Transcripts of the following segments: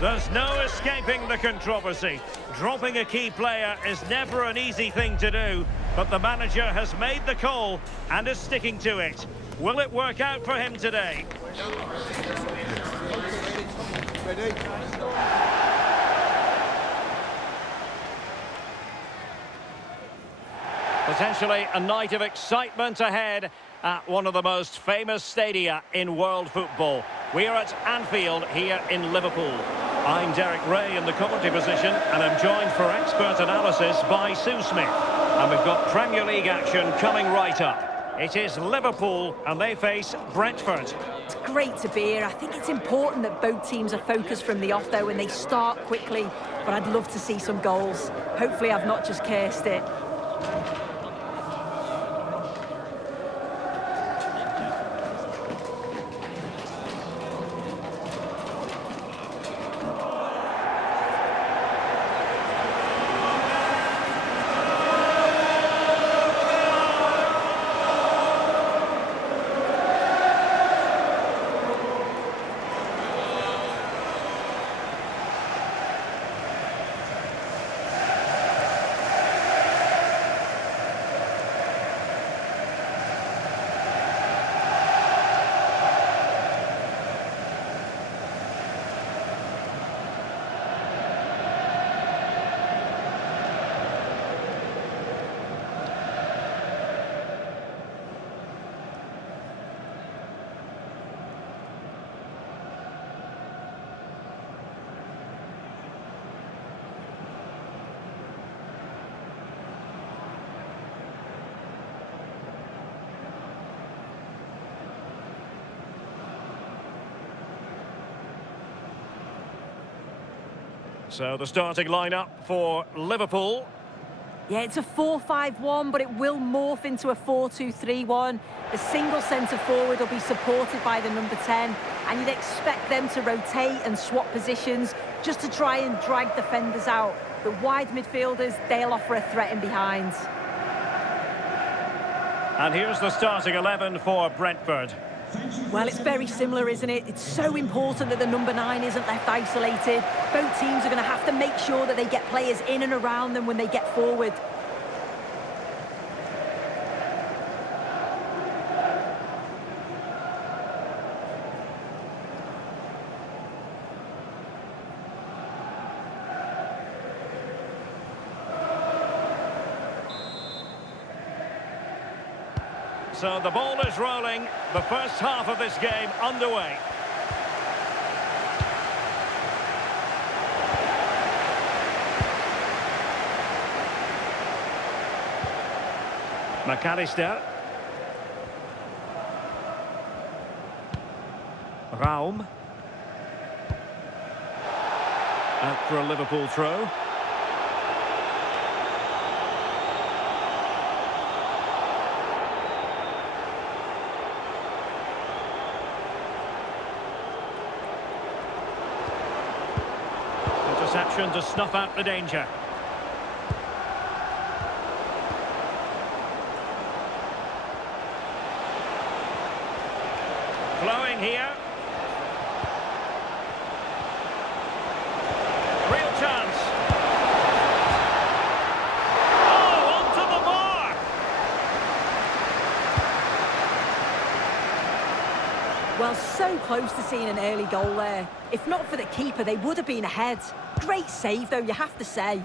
There's no escaping the controversy. Dropping a key player is never an easy thing to do, but the manager has made the call and is sticking to it. Will it work out for him today? Potentially a night of excitement ahead at one of the most famous stadia in world football. We are at Anfield here in Liverpool. I'm Derek Ray in the commentary position, and I'm joined for expert analysis by Sue Smith. And we've got Premier League action coming right up. It is Liverpool, and they face Brentford. It's great to be here. I think it's important that both teams are focused from the off, though, and they start quickly. But I'd love to see some goals. Hopefully I've not just cursed it. So the starting lineup for Liverpool. Yeah, it's a 4-5-1, but it will morph into a 4-2-3-1. The single centre-forward will be supported by the number 10, and you'd expect them to rotate and swap positions just to try and drag defenders out. The wide midfielders, they'll offer a threat in behind. And here's the starting 11 for Brentford. Well, it's very similar, isn't it? It's so important that the number 9 isn't left isolated. Both teams are going to have to make sure that they get players in and around them when they get forward. So the ball is rolling. The first half of this game underway. McAllister. Raum. Out for a Liverpool throw. Interception to snuff out the danger. Flowing here. Real chance. Oh, onto the bar. Well, so close to seeing an early goal there. If not for the keeper, they would have been ahead. Great save, though, you have to say.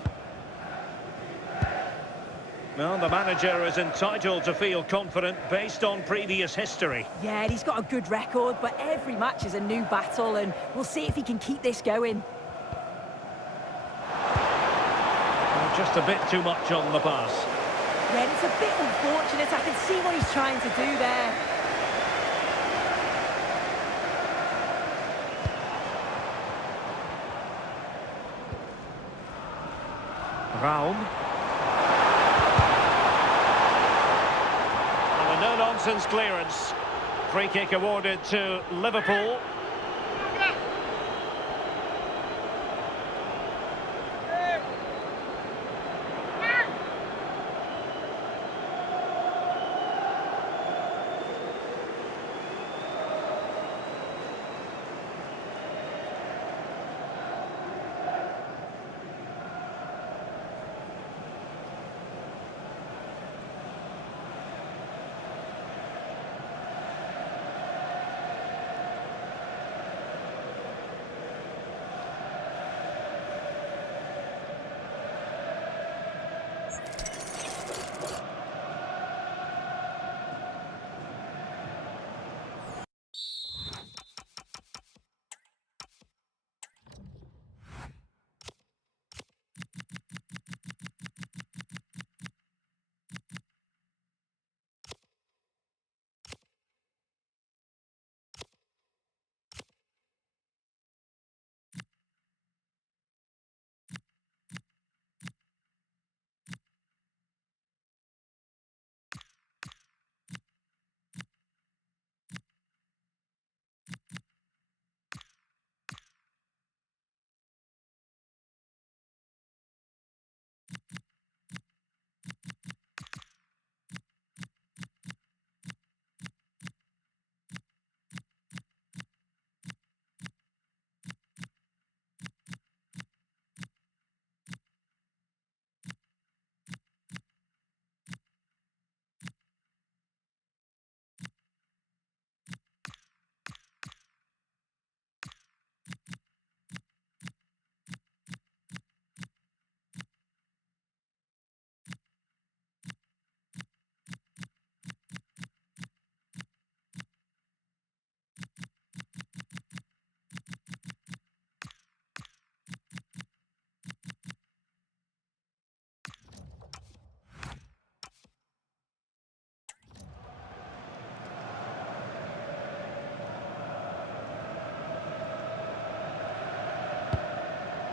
Well, the manager is entitled to feel confident based on previous history. Yeah, he's got a good record, but every match is a new battle, and we'll see if he can keep this going. Just a bit too much on the pass. Yeah, it's a bit unfortunate. I can see what he's trying to do there. Raum. And a no-nonsense clearance. Free kick awarded to Liverpool.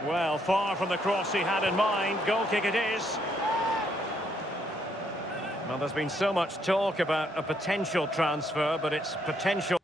Well, far from the cross he had in mind. Goal kick it is. Well, there's been so much talk about a potential transfer, but it's potential.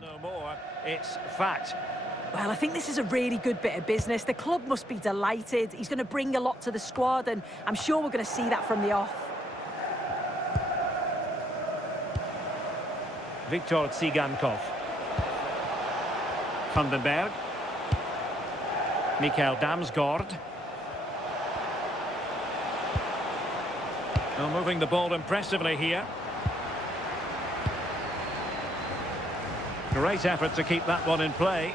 No more, it's fact. Well, I think this is a really good bit of business. The club must be delighted. He's going to bring a lot to the squad, and I'm sure we're going to see that from the off. Viktor Tsigankov. Vandenberg. Mikael Damsgaard. Well, moving the ball impressively here. Great effort to keep that one in play.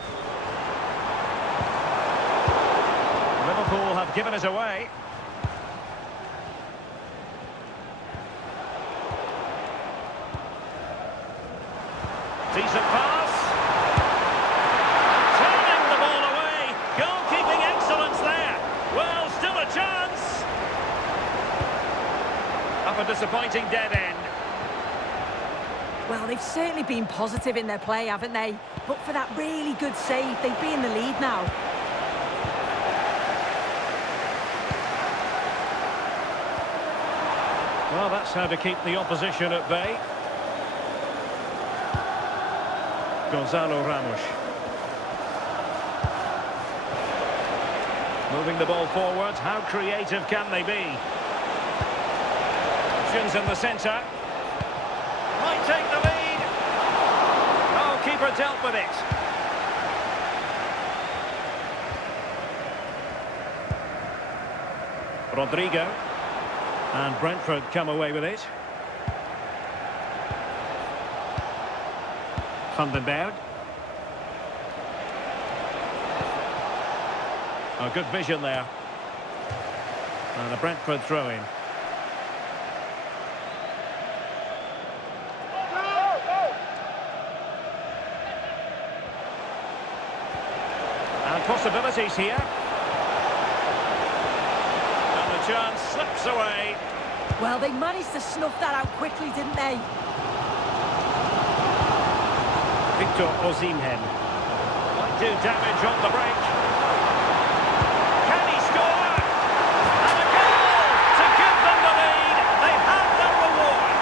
Liverpool have given it away. Decent pass. Turning the ball away. Goalkeeping excellence there. Well, still a chance. Up a disappointing dead end. Well, they've certainly been positive in their play, haven't they? But for that really good save, they'd be in the lead now. Well, that's how to keep the opposition at bay. Gonzalo Ramos. Moving the ball forward. How creative can they be? Options in the centre. Might take the lead. Oh, keeper dealt with it. Rodrigo. And Brentford come away with it. Vandenberg. Oh, good vision there. And a Brentford throw-in. And possibilities here. And the chance slips away. Well, they managed to snuff that out quickly, didn't they? Victor Osimhen. Might do damage on the break. Can he score? And a goal to give them the lead. They have their reward.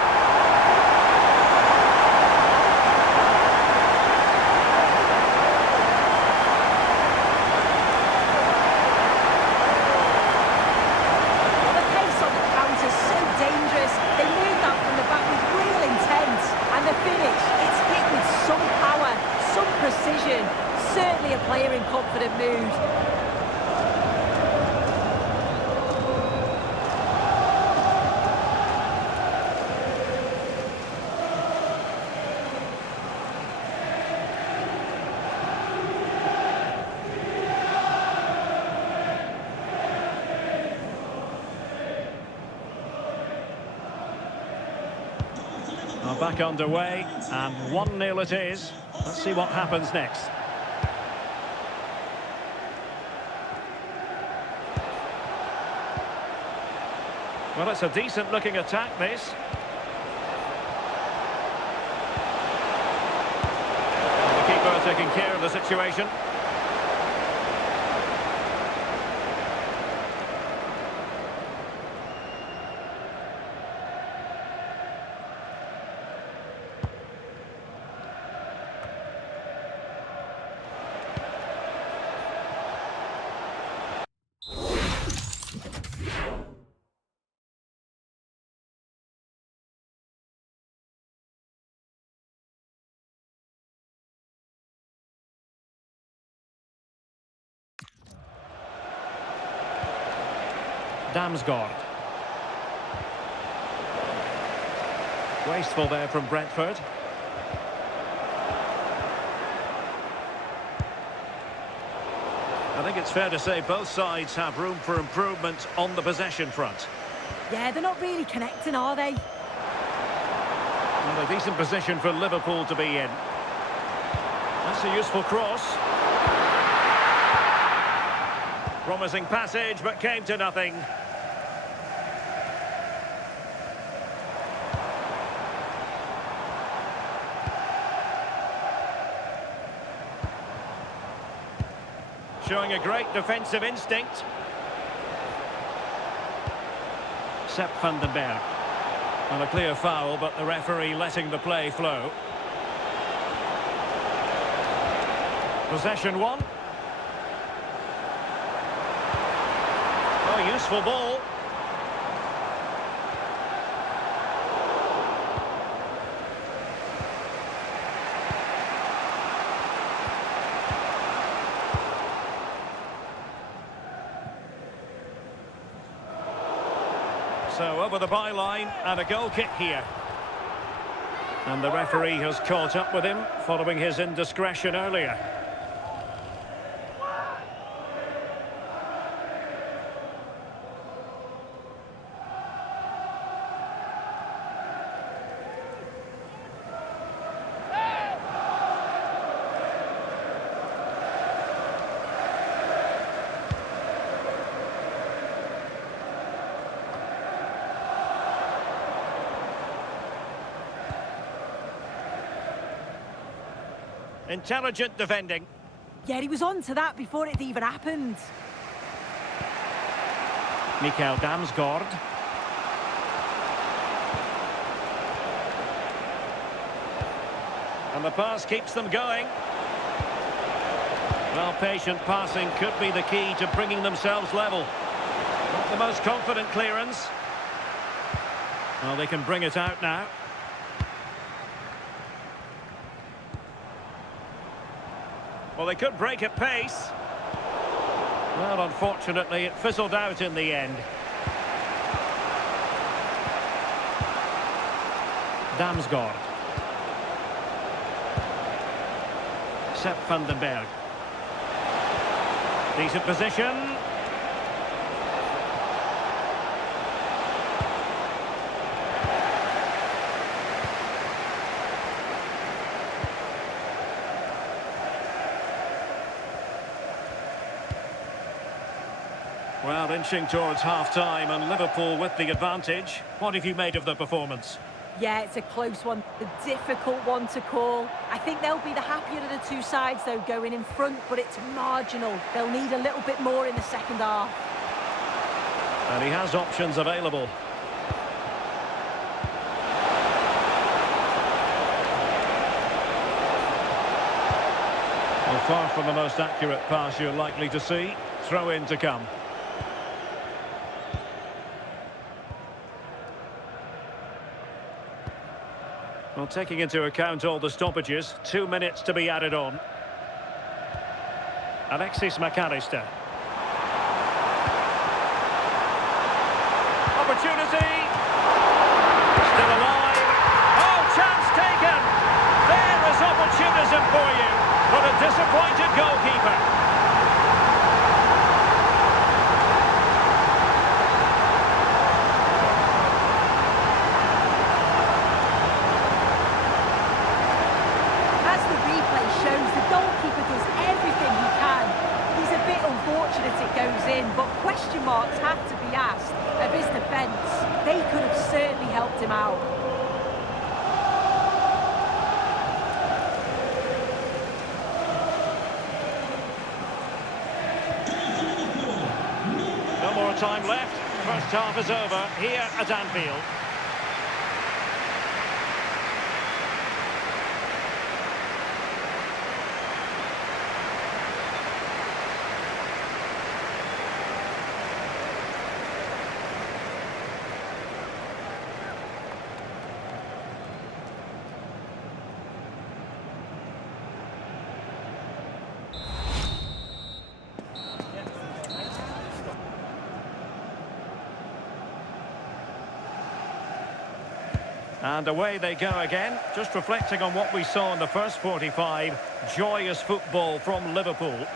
The pace on the counter is so dangerous. They moved out from the back with real intent. And the finish, it's hit with some power, some precision. Certainly a player in confident mood. Well, back underway, and 1-0 it is. Let's see what happens next. Well, it's a decent-looking attack, this. The keeper taking care of the situation. Damsgaard. Wasteful there from Brentford. I think it's fair to say both sides have room for improvement on the possession front. Yeah, they're not really connecting, are they? Well, a decent position for Liverpool to be in. That's a useful cross. Promising passage, but came to nothing. Showing a great defensive instinct. Sepp van den Berg. And a clear foul, but the referee letting the play flow. Possession one. Oh, useful ball. So over the byline and a goal kick here. And the referee has caught up with him following his indiscretion earlier. Intelligent defending. Yeah, he was on to that before it even happened. Mikael Damsgaard. And the pass keeps them going. Well, patient passing could be the key to bringing themselves level. Not the most confident clearance. Well, they can bring it out now. Well, they could break at pace. Well, unfortunately, it fizzled out in the end. Damsgaard. Sepp van den Berg. Decent position. Well, inching towards half-time and Liverpool with the advantage. What have you made of the performance? Yeah, it's a close one, a difficult one to call. I think they'll be the happier of the two sides, though, going in front, but it's marginal. They'll need a little bit more in the second half. And he has options available. Well, far from the most accurate pass you're likely to see. Throw in to come. Well, taking into account all the stoppages, 2 minutes to be added on. Alexis McAllister. Opportunity. Still alive. Oh, chance taken. There is opportunism for you, but a disappointed goalkeeper. It goes in, but question marks have to be asked of his defence. They could have certainly helped him out. No more time left. First half is over here at Anfield. And away they go again. Just reflecting on what we saw in the first 45. Joyous football from Liverpool.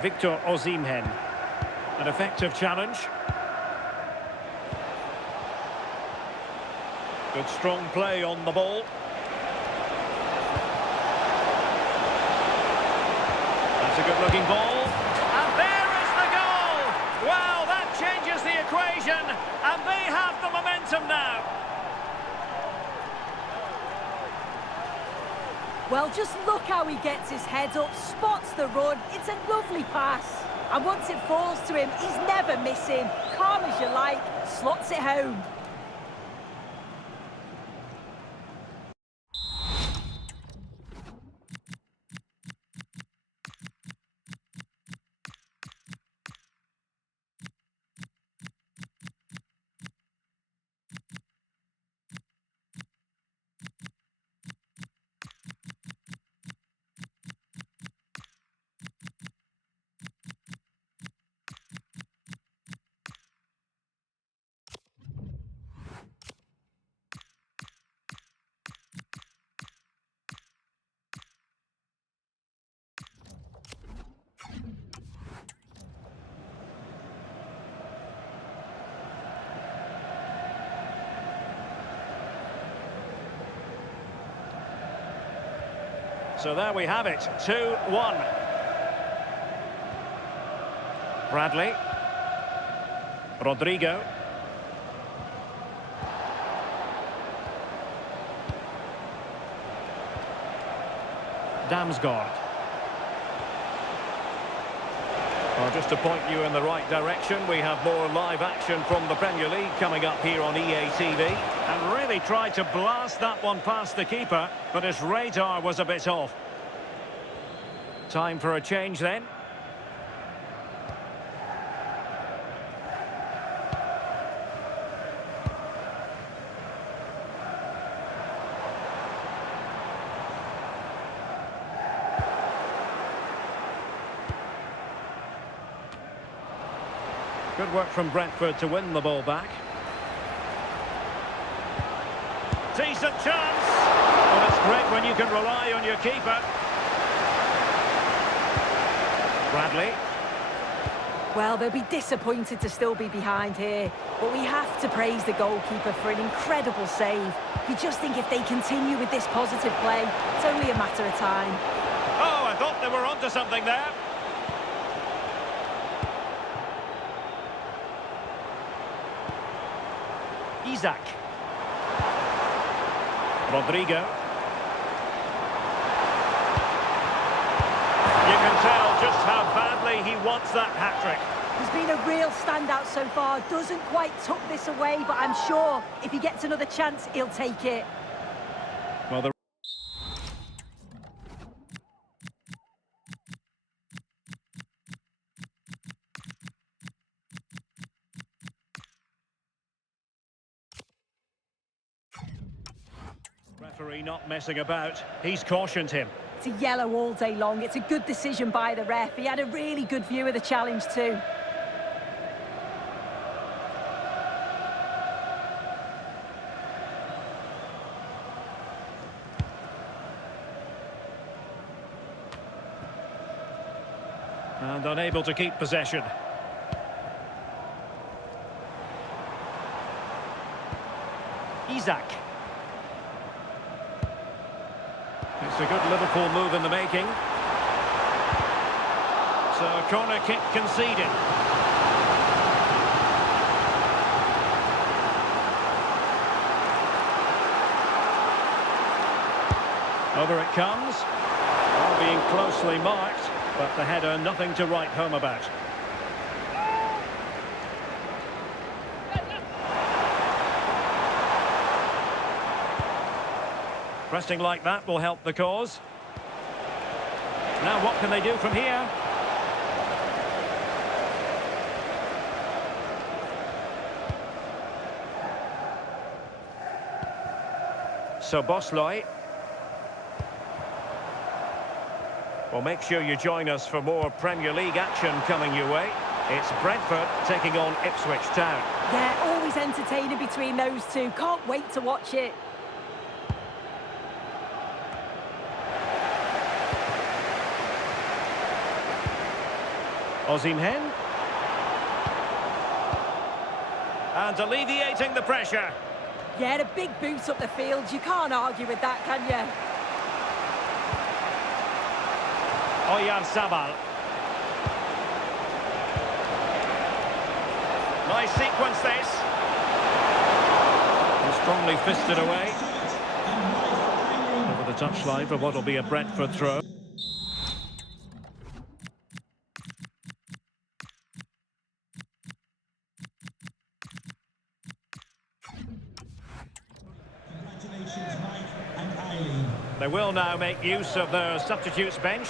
Victor Osimhen. An effective challenge. Good strong play on the ball. That's a good-looking ball. And there is the goal! Wow, that changes the equation. And they have the momentum now. Well, just look how he gets his head up, spots the run. It's a lovely pass. And once it falls to him, he's never missing. Calm as you like, slots it home. So there we have it, 2-1. Bradley. Rodrigo. Damsgaard. Well, just to point you in the right direction, we have more live action from the Premier League coming up here on EA TV. And really tried to blast that one past the keeper, but his radar was a bit off. Time for a change then. Good work from Brentford to win the ball back. Decent chance. Well, it's great when you can rely on your keeper. Bradley. Well, they'll be disappointed to still be behind here, but we have to praise the goalkeeper for an incredible save. You just think if they continue with this positive play, it's only a matter of time. Oh, I thought they were onto something there. Isaac. Rodrigo. You can tell just how badly he wants that hat-trick. He's been a real standout so far. Doesn't quite tuck this away, but I'm sure if he gets another chance, he'll take it. Well, the referee not messing about. He's cautioned him. It's a yellow all day long. It's a good decision by the ref. He had a really good view of the challenge too. And unable to keep possession. Isaac. It's a good Liverpool move in the making. So, corner kick conceded. Over it comes. Well, being closely marked, but the header nothing to write home about. Pressing like that will help the cause. Now what can they do from here? So Bosloy. Well, make sure you join us for more Premier League action coming your way. It's Brentford taking on Ipswich Town. Yeah, always entertaining between those two. Can't wait to watch it. Osimhen. And alleviating the pressure. Yeah, a big boot up the field. You can't argue with that, can you? Oyarzabal. Nice sequence this. And strongly fisted away. Over the touchline for what will be a Brentford throw. They will now make use of their substitutes bench.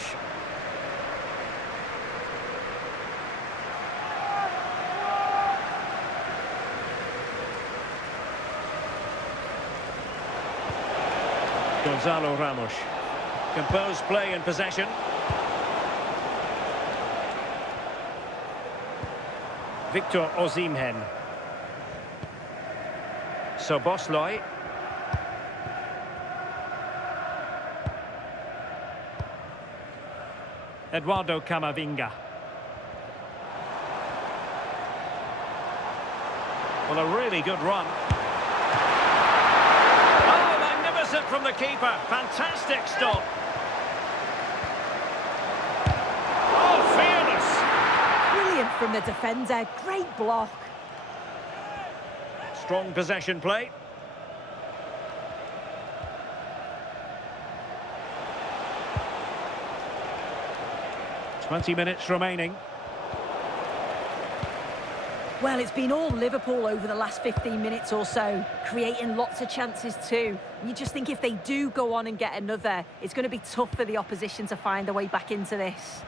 Gonzalo Ramos. Composed play in possession. Victor Osimhen. Szoboszlai. Eduardo Camavinga. Well, a really good run. Oh, magnificent from the keeper. Fantastic stop. Oh, fearless. Brilliant from the defender. Great block. Strong possession play. .20 remaining. Well, it's been all Liverpool over the last 15 minutes or so, creating lots of chances too. You just think if they do go on and get another, it's going to be tough for the opposition to find a way back into this.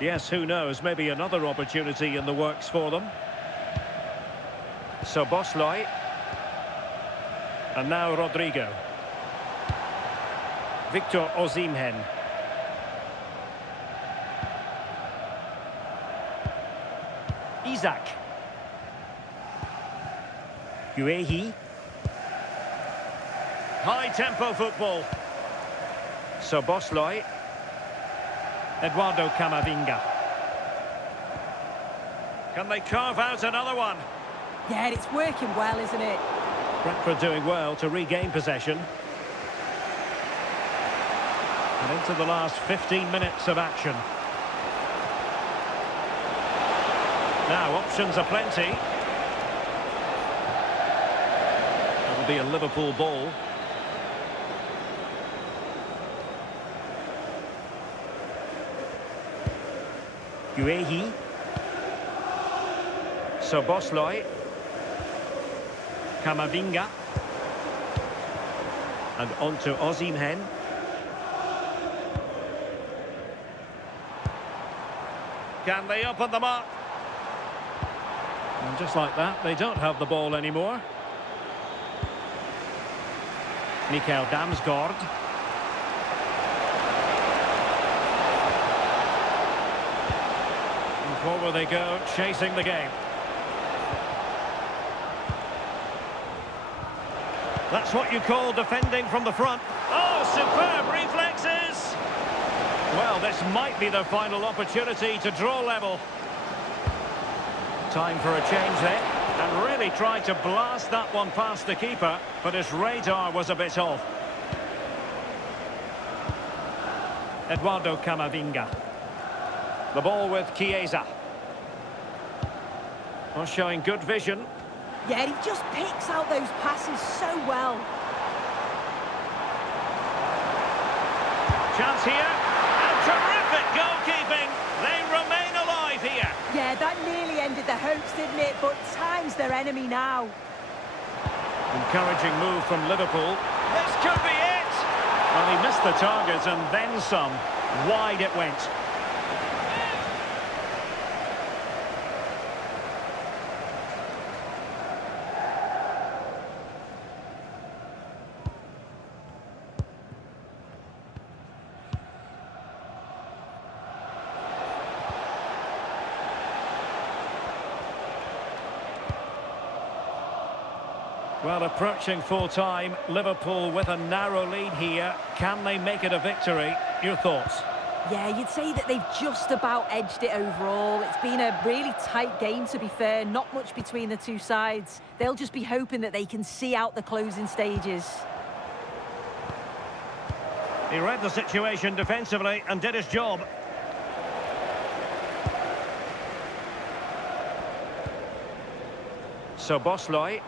Yes, who knows? Maybe another opportunity in the works for them. Szoboszlai. And now Rodrigo. Victor Osimhen. Isak. Guehi. High-tempo football. Szoboszlai. Eduardo Camavinga. Can they carve out another one? Yeah, it's working well, isn't it? Brentford doing well to regain possession. And into the last 15 minutes of action. Now, options are plenty. That'll be a Liverpool ball. Guehi. Szoboszlai. Camavinga. And on to Osimhen. Can they open them up? And just like that, they don't have the ball anymore. Mikael Damsgaard. And forward they go, chasing the game. That's what you call defending from the front. Oh, superb reflexes! Well, this might be their final opportunity to draw level. Time for a change there, and really tried to blast that one past the keeper, but his radar was a bit off. Eduardo Camavinga. The ball with Chiesa. Well, showing good vision. Yeah, he just picks out those passes so well. Chance here, and terrific goalkeeping. They remain alive here. Yeah, that nearly ended the hopes, didn't it? But time's their enemy now. Encouraging move from Liverpool. This could be it! Well, he missed the target and then some. Wide it went. Well, approaching full time, Liverpool with a narrow lead here. Can they make it a victory? Your thoughts? Yeah, you'd say that they've just about edged it overall. It's been a really tight game, to be fair. Not much between the two sides. They'll just be hoping that they can see out the closing stages. He read the situation defensively and did his job. So Bosloy.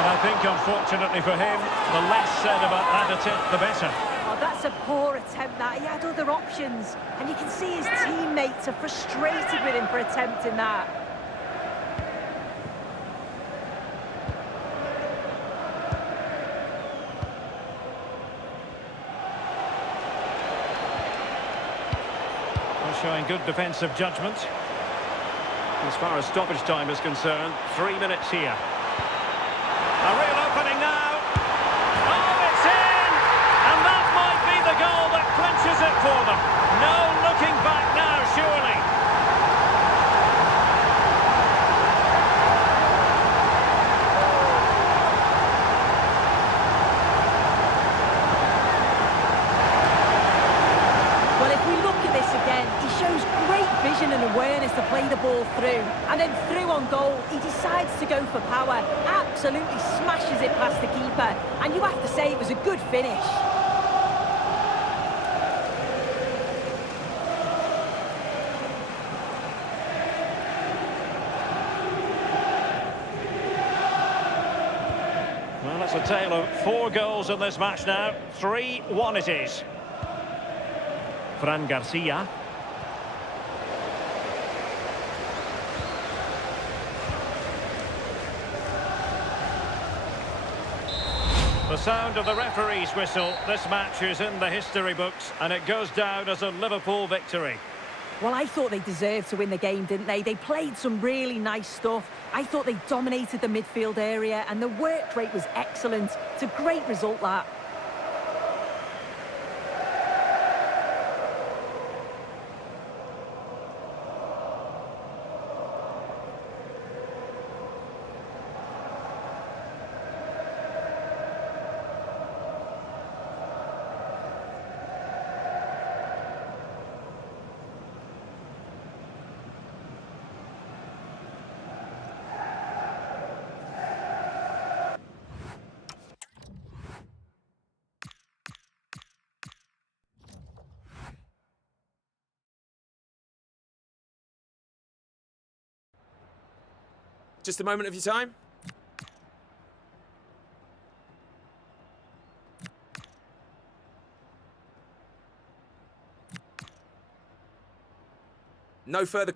And I think, unfortunately for him, the less said about that attempt, the better. Oh, that's a poor attempt, that. He had other options. And you can see his teammates are frustrated with him for attempting that. Well, showing good defensive judgment. As far as stoppage time is concerned, 3 minutes here. A real opening now. Oh, it's in! And that might be the goal that clinches it for them. No looking back now, surely. Well, if we look at this again, he shows great vision and awareness to play the ball through. And then through on goal, he decides to go for power. Absolutely smashes it past the keeper. And you have to say it was a good finish. Well, it's a tale of 4 goals in this match now. 3-1 it is. Fran Garcia. The sound of the referee's whistle. This match is in the history books and it goes down as a Liverpool victory. Well, I thought they deserved to win the game, didn't they? They played some really nice stuff. I thought they dominated the midfield area and the work rate was excellent. It's a great result, that. Just a moment of your time. No further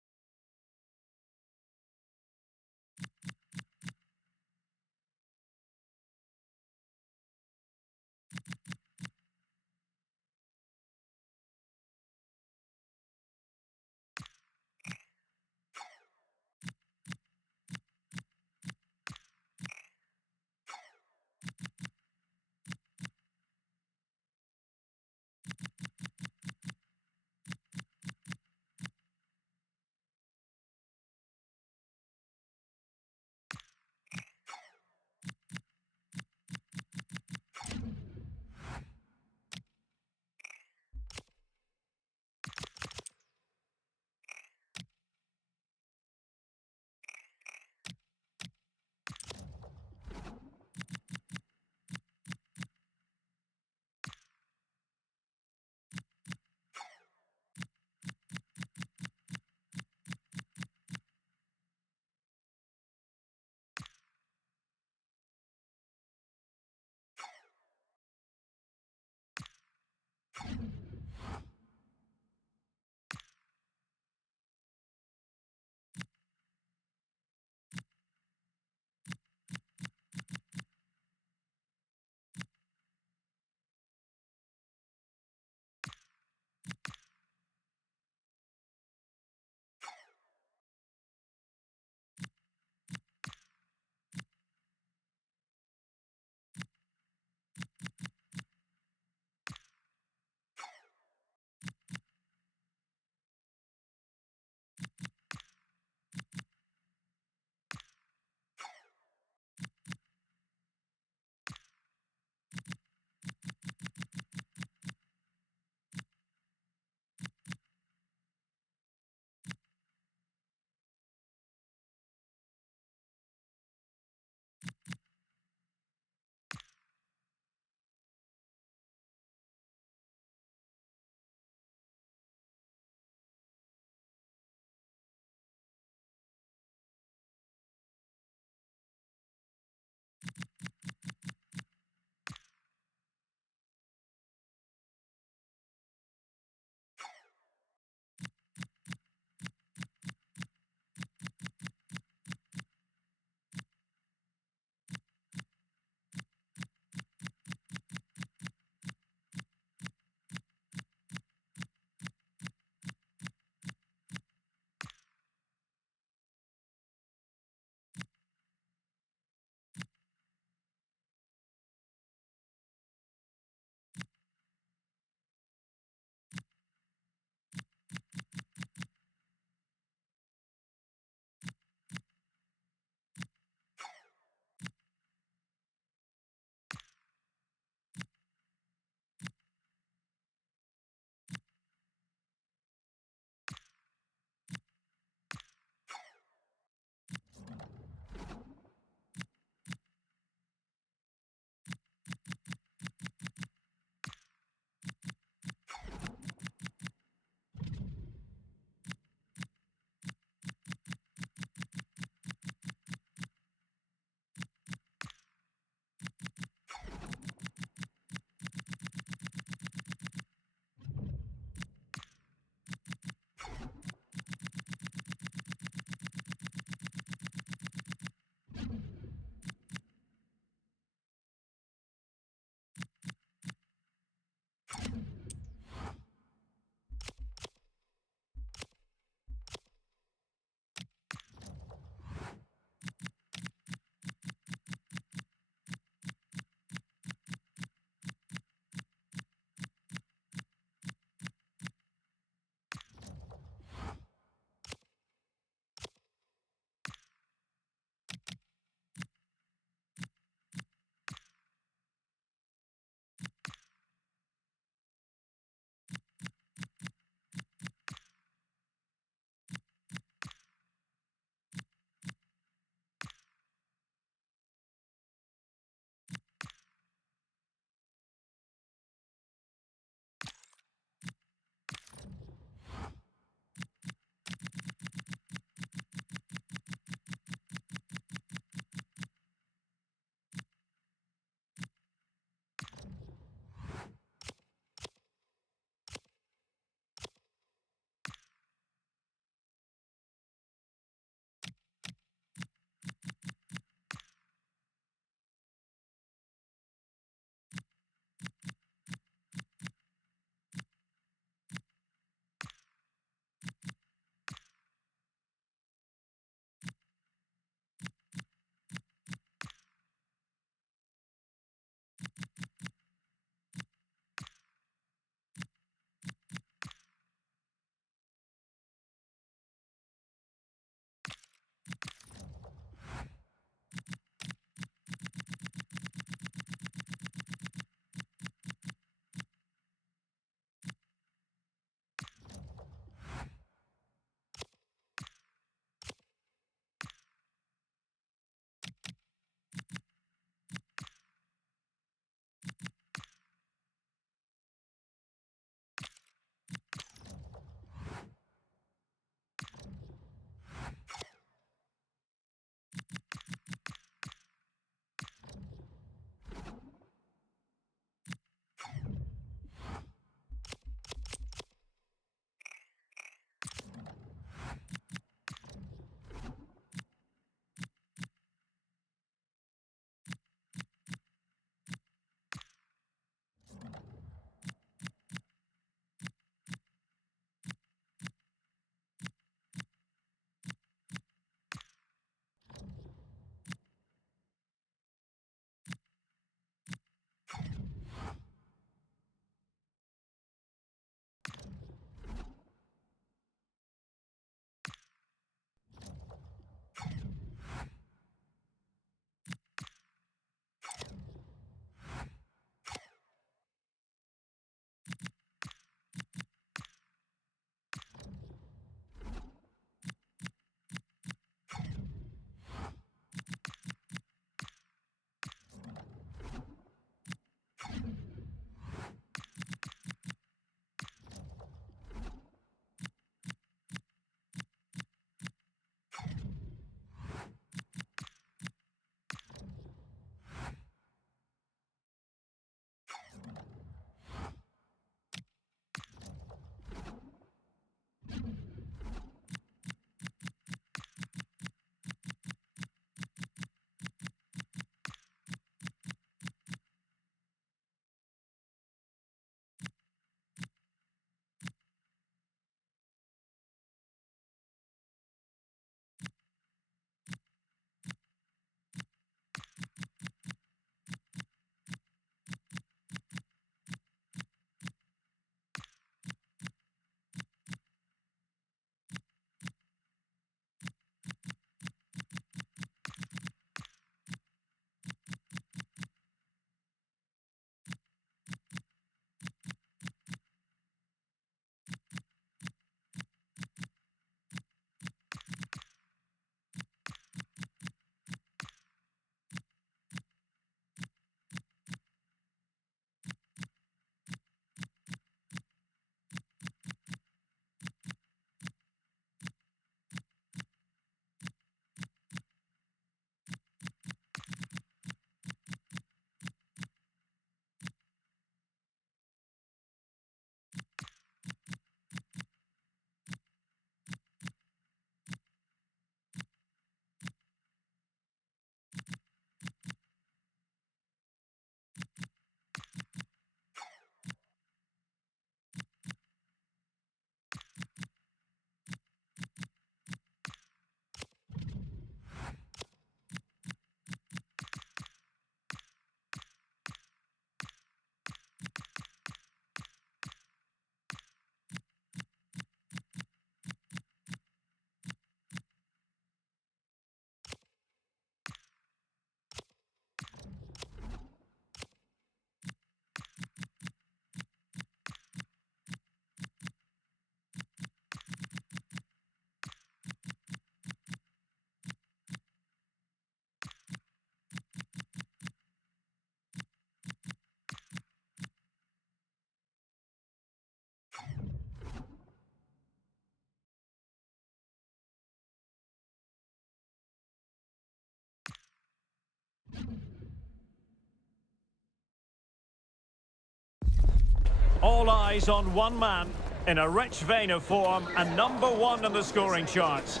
All eyes on one man in a rich vein of form and #1 in the scoring charts.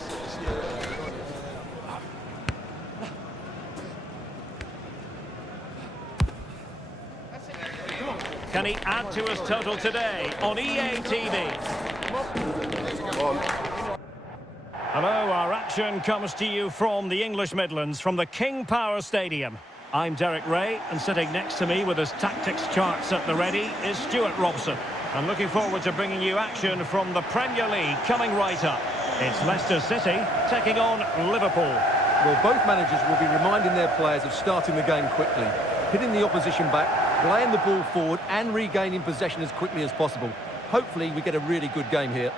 Can he add to his total today on EA TV? Hello, our action comes to you from the English Midlands, from the King Power Stadium. I'm Derek Ray, and sitting next to me with his tactics charts at the ready is Stuart Robson. I'm looking forward to bringing you action from the Premier League coming right up. It's Leicester City taking on Liverpool. Well, both managers will be reminding their players of starting the game quickly, hitting the opposition back, playing the ball forward and regaining possession as quickly as possible. Hopefully we get a really good game here.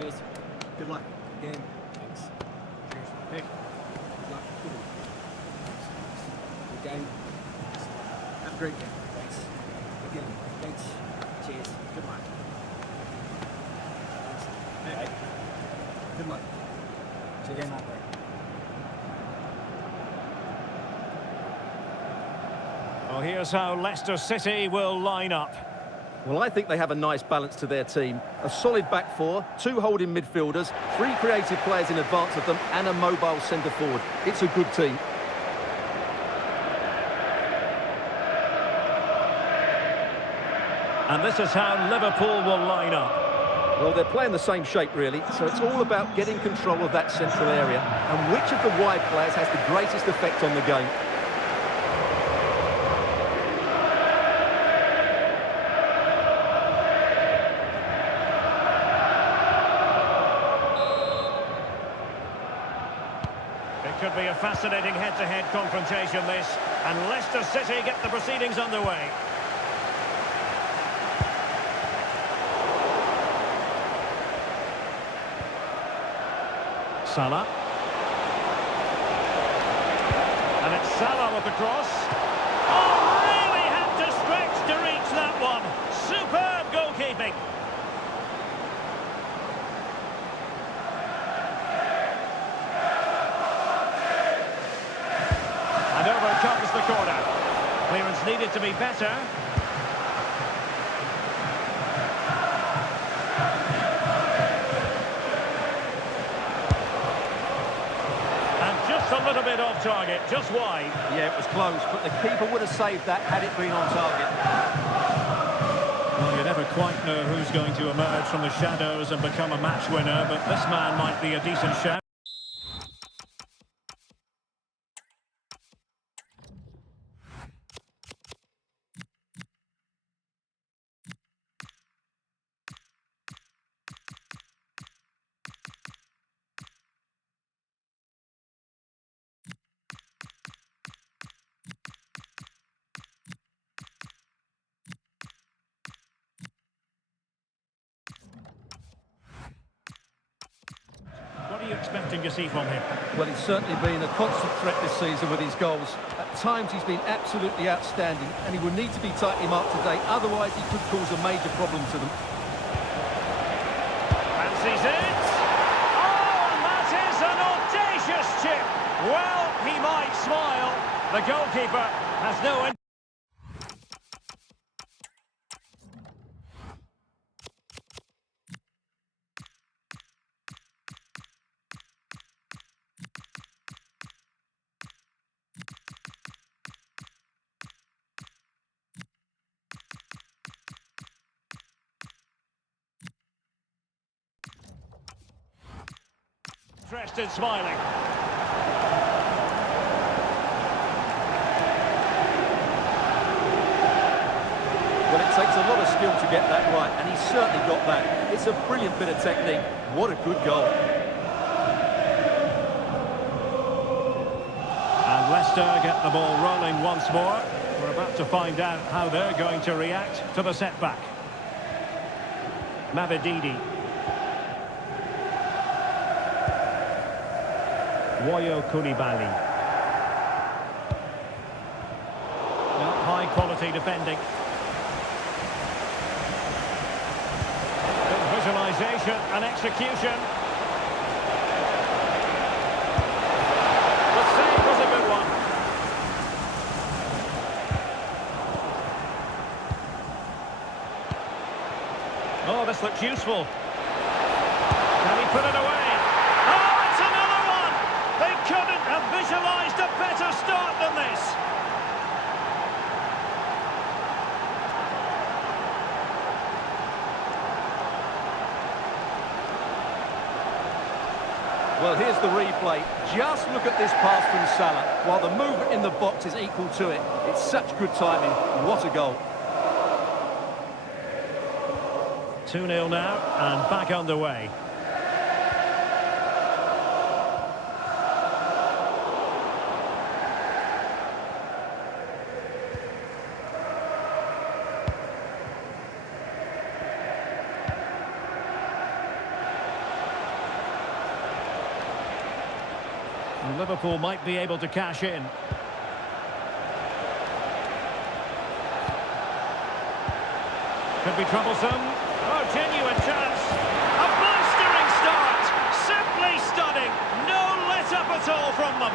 Cheers. Good luck. Game. Thanks. Cheers. Hey. Good luck. Good game. Have a great game. Thanks. Good game. Thanks. Cheers. Good luck. Thanks. Hey. Good luck. Cheers. Game out there. Well, here's how Leicester City will line up. Well, I think they have a nice balance to their team. A solid back four, 2 holding midfielders, 3 creative players in advance of them, and a mobile centre forward. It's a good team. And this is how Liverpool will line up. Well, they're playing the same shape, really, so it's all about getting control of that central area and which of the wide players has the greatest effect on the game. Could be a fascinating head-to-head confrontation, this. And Leicester City get the proceedings underway. Salah. And it's Salah with the cross. Oh, really had to stretch to reach that one. Superb goalkeeping. And over comes the corner. Clearance needed to be better. And just a little bit off target, just wide. Yeah, it was close, but the keeper would have saved that had it been on target. Well, you never quite know who's going to emerge from the shadows and become a match winner, but this man might be a decent shout. What are you expecting to see from him? Well, he's certainly been a constant threat this season with his goals. At times he's been absolutely outstanding, and he will need to be tightly marked today, otherwise he could cause a major problem to them. Fancies it! Oh, and that is an audacious chip! Well, he might smile. The goalkeeper has no... Interested, smiling. Well, it takes a lot of skill to get that right, and he's certainly got that. It's a brilliant bit of technique. What a good goal. And Leicester get the ball rolling once more. We're about to find out how they're going to react to the setback. Mavididi. Wayo Koulibaly. quality defending. Good visualisation and execution. The save was a good one. Oh, this looks useful. Can he put it away? Oh, it's another one! They couldn't have visualised a better start than this. Well, here's the replay. Just look at this pass from Salah, while the movement in the box is equal to it. It's such good timing. What a goal. 2-0 now, and back underway. Liverpool might be able to cash in. Could be troublesome. Oh, genuine chance. A blistering start. Simply stunning. No let-up at all from them.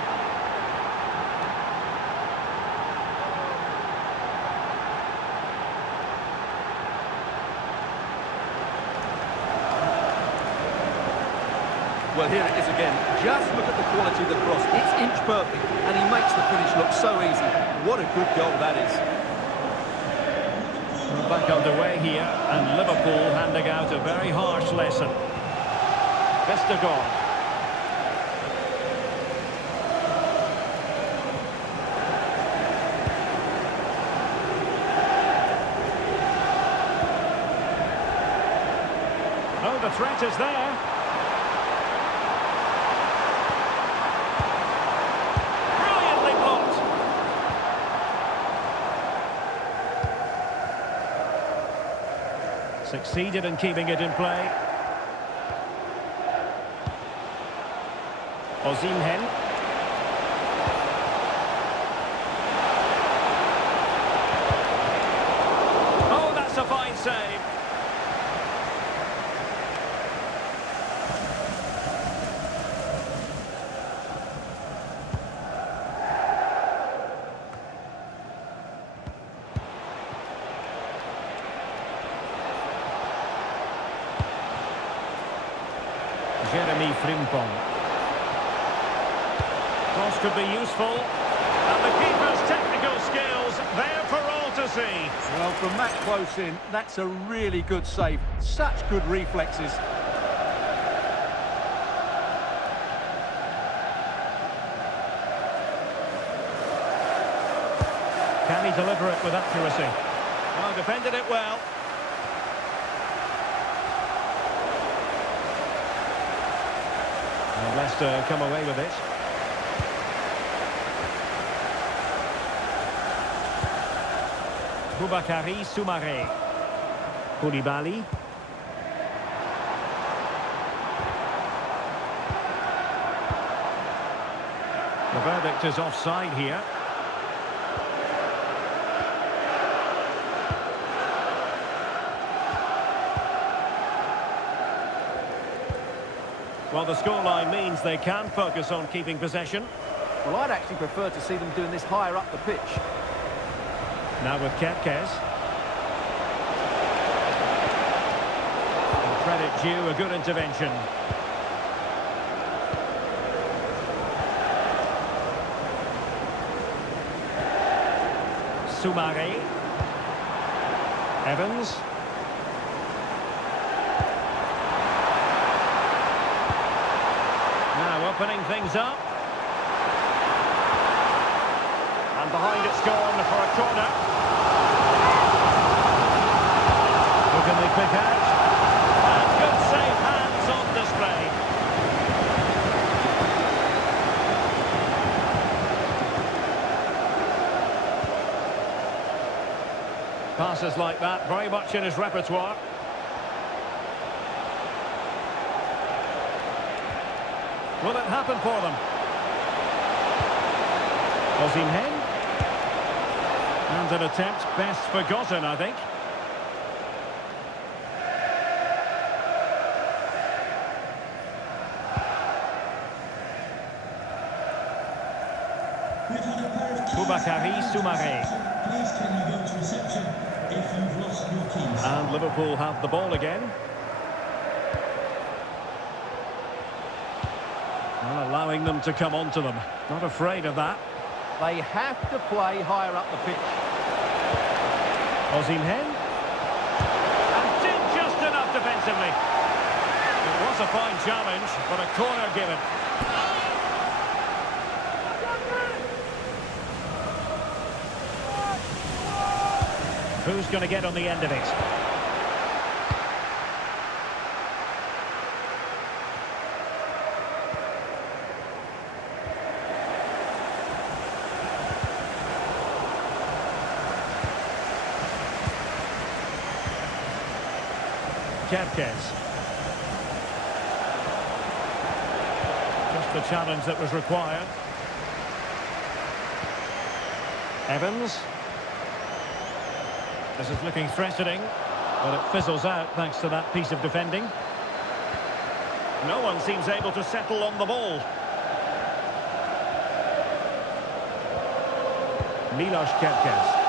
Well, here it is again. Just look at the quality of the cross. It's inch perfect, and he makes the finish look so easy. What a good goal that is. We're back underway here, and Liverpool handing out a very harsh lesson. Vestergaard. Oh, the threat is there. Succeeded in keeping it in play. Osimhen. Oh, that's a fine save. Jeremy Frimpong. Cross could be useful. And the keeper's technical skills there for all to see. Well, from that close in, that's a really good save. Such good reflexes. Can he deliver it with accuracy? Oh, defended it well. And Leicester come away with it. Boubakary Soumaré. Koulibaly. The verdict is offside here. Well, the scoreline means they can focus on keeping possession. Well, I'd actually prefer to see them doing this higher up the pitch. Now with Kerkez. And credit due, a good intervention. Soumaré. Evans. Now opening things up. And behind it's gone for a corner. Who can they pick out? And good safe hands on display. Passes like that, very much in his repertoire. Will it happen for them? Osimhen. And an attempt best forgotten, I think. Boubakary Soumaré. Please can you go to reception if you've lost your keys? And Liverpool have the ball again. Well, allowing them to come onto them. Not afraid of that. They have to play higher up the pitch. Osimhen. And did just enough defensively. It was a fine challenge, but a corner given. Who's going to get on the end of it? Kerkez. Just the challenge that was required. Evans. This is looking threatening, but it fizzles out thanks to that piece of defending. No one seems able to settle on the ball. Milos Kerkez.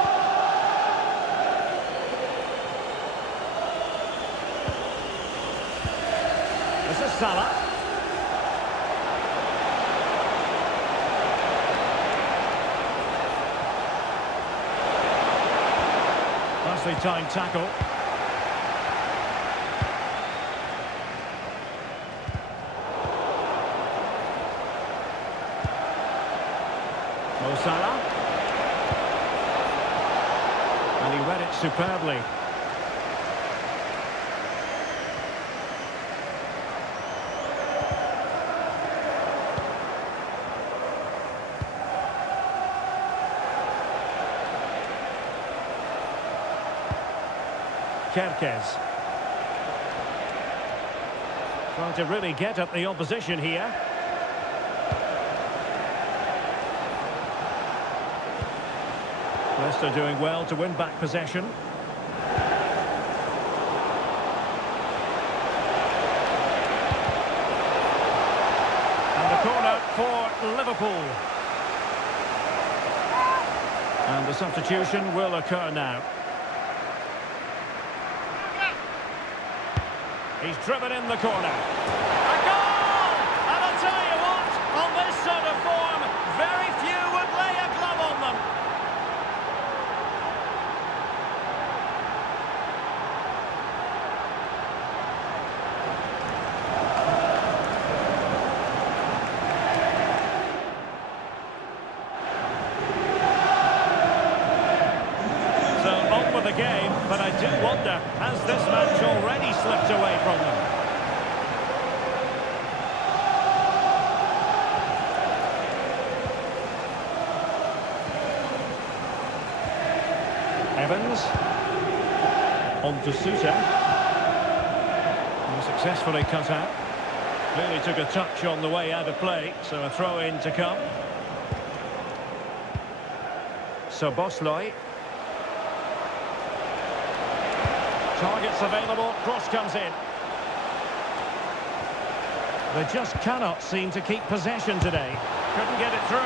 This is Salah. Nicely timed tackle. Mo Salah. And he read it superbly. Kerkez. Trying to really get at the opposition here. Leicester doing well to win back possession. And the corner for Liverpool. And the substitution will occur now. He's driven in the corner. A goal! And I'll tell you what, on this sort of form, very few would lay a glove on them. So on with the game, but I do wonder, has this match already slipped away from them? Evans. On to Sousa. And successfully cut out. Clearly took a touch on the way out of play, so a throw-in to come. Szoboszlai. Targets available, cross comes in. They just cannot seem to keep possession today. Couldn't get it through.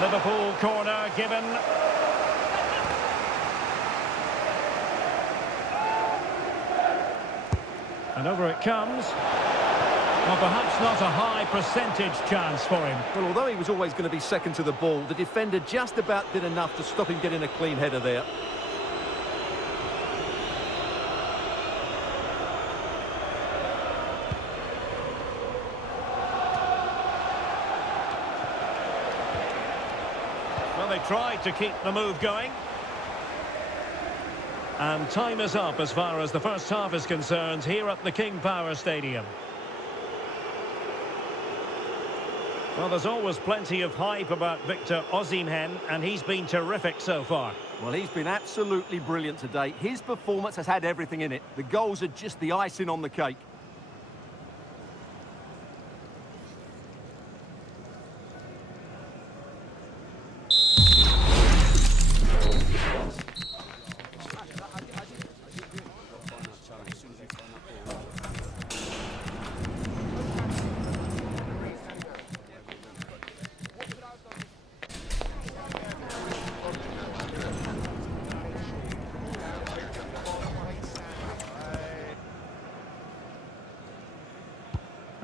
Liverpool corner given. And over it comes. Well, perhaps not a high percentage chance for him. Well, although he was always going to be second to the ball, the defender just about did enough to stop him getting a clean header there. Well, they tried to keep the move going. And time is up as far as the first half is concerned here at the King Power Stadium. Well, there's always plenty of hype about Victor Osimhen, and he's been terrific so far. Well, he's been absolutely brilliant today. His performance has had everything in it. The goals are just the icing on the cake.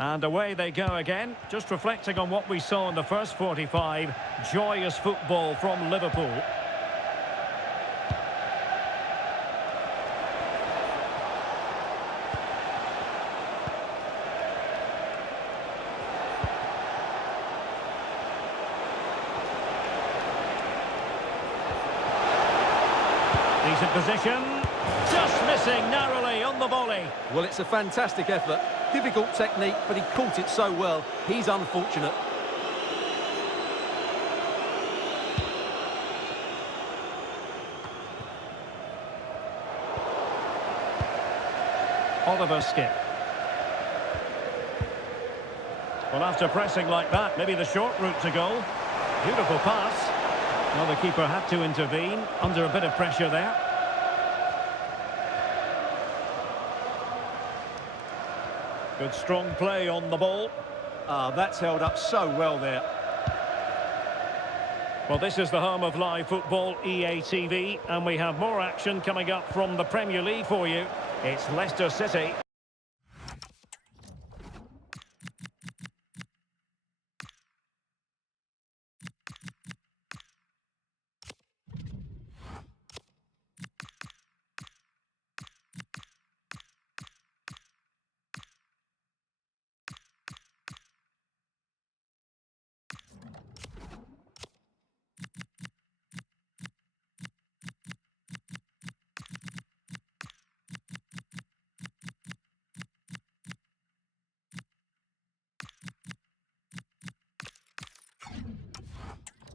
And away they go again. Just reflecting on what we saw in the first 45. Joyous football from Liverpool. Decent position. Just missing narrowly on the volley. Well, it's a fantastic effort. Difficult technique, but he caught it so well. He's unfortunate. Oliver Skip. Well, after pressing like that, maybe the short route to goal. Beautiful pass. Well, the keeper had to intervene under a bit of pressure there. Good strong play on the ball. That's held up so well there. Well, this is the home of live football, EA TV, and we have more action coming up from the Premier League for you. It's Leicester City.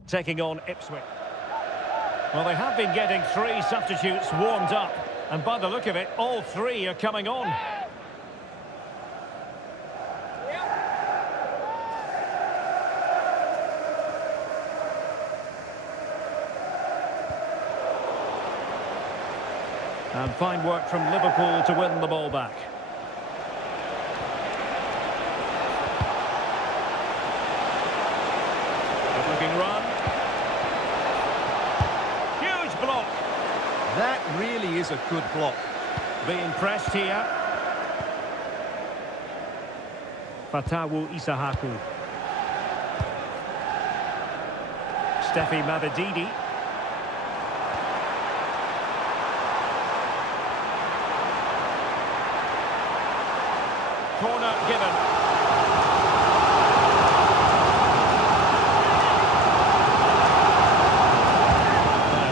Taking on Ipswich. Well, they have been getting 3 substitutes warmed up, and by the look of it, all 3 are coming on. And fine work from Liverpool to win the ball back. Good-looking run. Huge block. That really is a good block. Being pressed here. Fatawu Isahaku. Steffi Mabadidi. Corner given.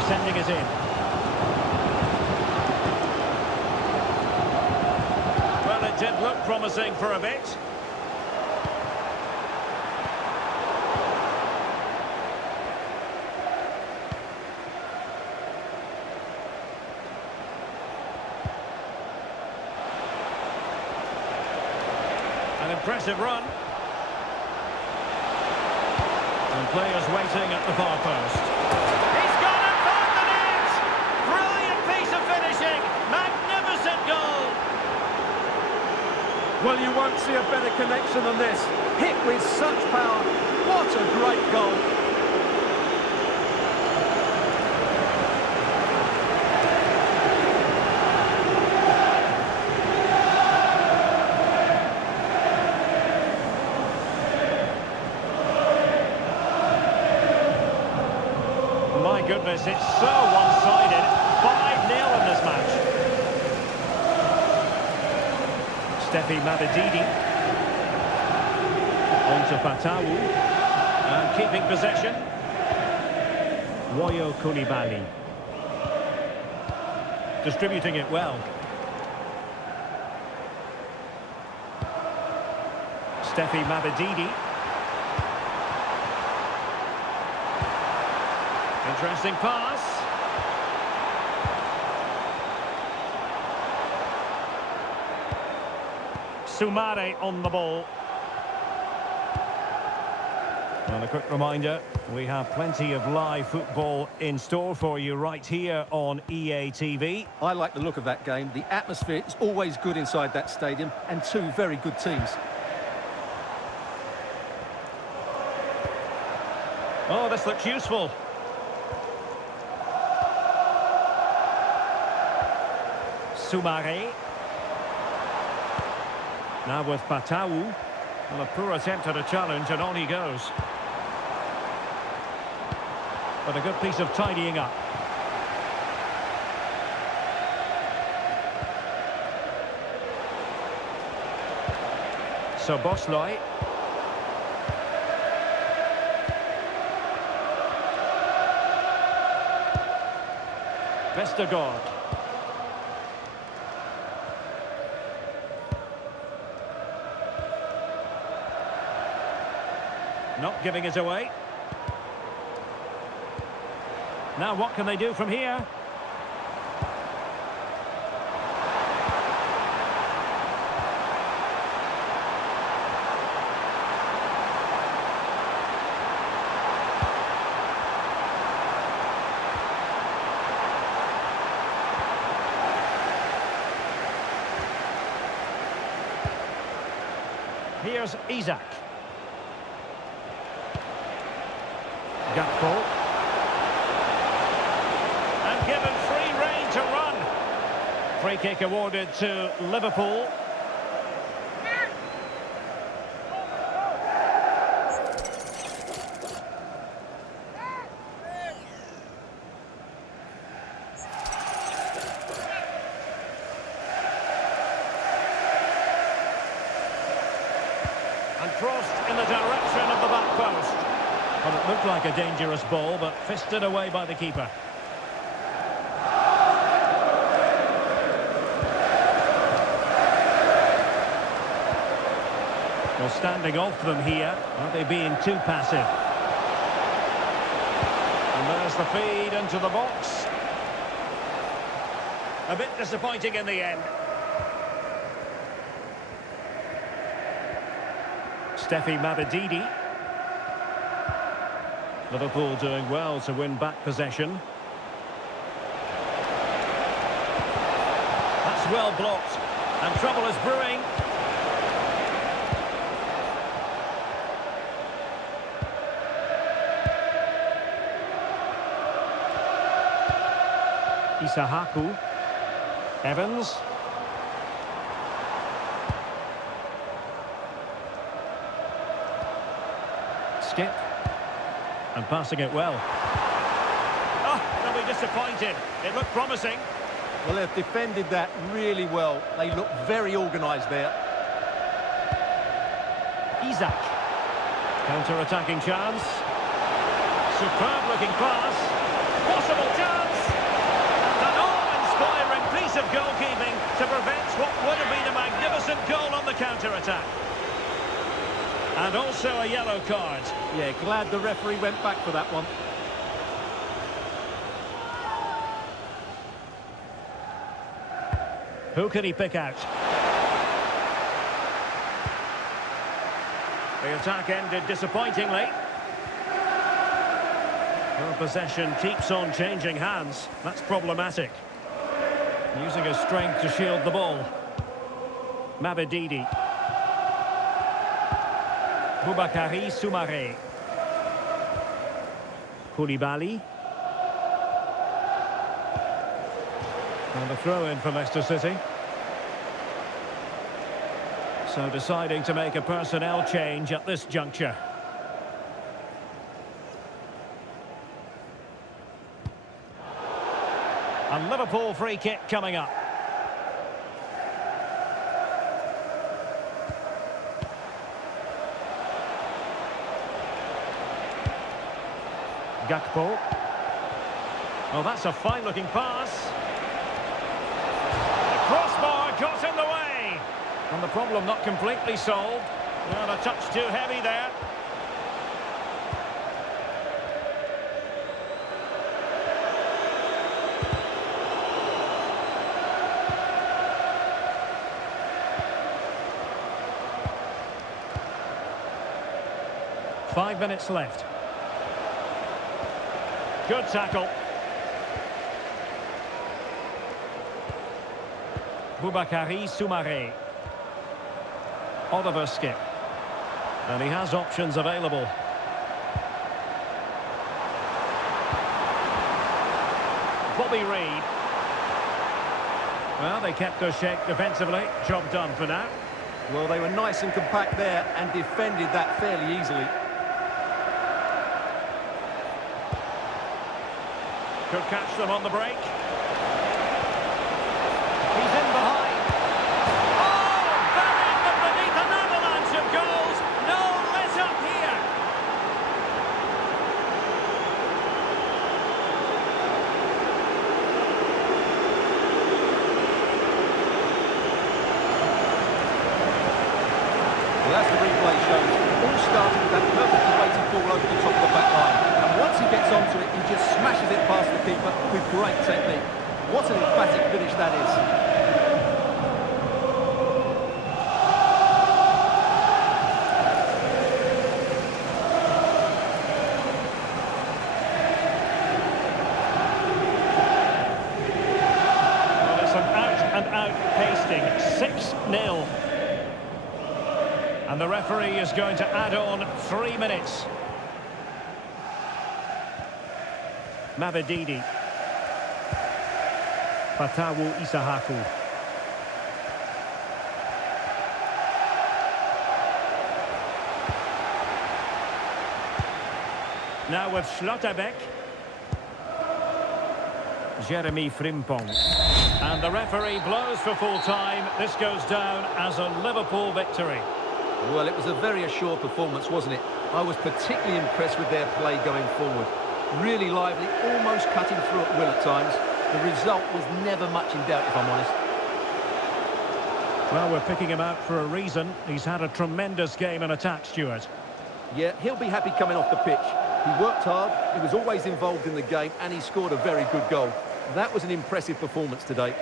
Sending it in. Well, it did look promising for a bit. An impressive run. And players waiting at the far post. He's gone and found the net! Brilliant piece of finishing! Magnificent goal! Well, you won't see a better connection than this. Hit with such power. What a great goal. My goodness, it's so one-sided. 5-0 in this match. Steffi Mabadidi. On to Fatawu. And keeping possession. Woyo Koulibaly. Distributing it well. Steffi Mabadidi. Interesting pass. Soumare on the ball. And a quick reminder, we have plenty of live football in store for you right here on EA TV. I like the look of that game. The atmosphere is always good inside that stadium, and 2 very good teams. Oh, this looks useful. Soumare. Now with Fatawu. Well, a poor attempt at a challenge, and on he goes. But a good piece of tidying up. So Bosley. Vestergaard. Not giving it away. Now what can they do from here? Here's Isak. Gakpo. And given free rein to run. Free kick awarded to Liverpool. And crossed in the direction of the back post. Well, it looked like a dangerous ball, but fisted away by the keeper. Well, standing off them here. Are they being too passive? And there's the feed into the box. A bit disappointing in the end. Steffi Mabadidi. Liverpool doing well to win back possession. That's well blocked. And trouble is brewing. Isahaku. Evans. Skip. And passing it well. Oh, they'll be disappointed. It looked promising. Well, they've defended that really well. They look very organised there. Isak. Counter-attacking chance. Superb-looking pass. Possible chance. An awe-inspiring piece of goalkeeping to prevent what would have been a magnificent goal on the counter-attack. And also a yellow card. Yeah, glad the referee went back for that one. Who can he pick out? The attack ended disappointingly. Well, possession keeps on changing hands. That's problematic. Using his strength to shield the ball. Mabadidi. Boubakary Soumaré. Koulibaly. And a throw-in for Leicester City. So deciding to make a personnel change at this juncture. A Liverpool free kick coming up. Gakpo. Oh, that's a fine-looking pass. The crossbar got in the way. And the problem not completely solved. Well, a touch too heavy there. Five minutes left. Good tackle. Boubakary Soumaré. Oliver Skip. And he has options available. Bobby Reid. Well, they kept their shape defensively. Job done for now. Well, they were nice and compact there and defended that fairly easily. Could catch them on the break. He's in behind. Oh, buried them beneath an avalanche of goals. No let up here. Well, as the replay shows, all started with that perfectly weighted ball over the top of the back line. And once he gets onto it, he just smashes it past the keeper with great technique. What an emphatic finish that is. Well, it's an out-and-out pasting. 6-0. And the referee is going to add on 3 minutes. Mavididi. Fatawu Isahaku. Now with Schlotterbeck. Jeremy Frimpong. And the referee blows for full time. This goes down as a Liverpool victory. Well, it was a very assured performance, wasn't it? I was particularly impressed with their play going forward. Really lively, almost cutting through at will at times. The result was never much in doubt, if I'm honest. Well, we're picking him out for a reason. He's had a tremendous game in attack, Stuart. Yeah, he'll be happy coming off the pitch. He worked hard, he was always involved in the game, and he scored a very good goal. That was an impressive performance today.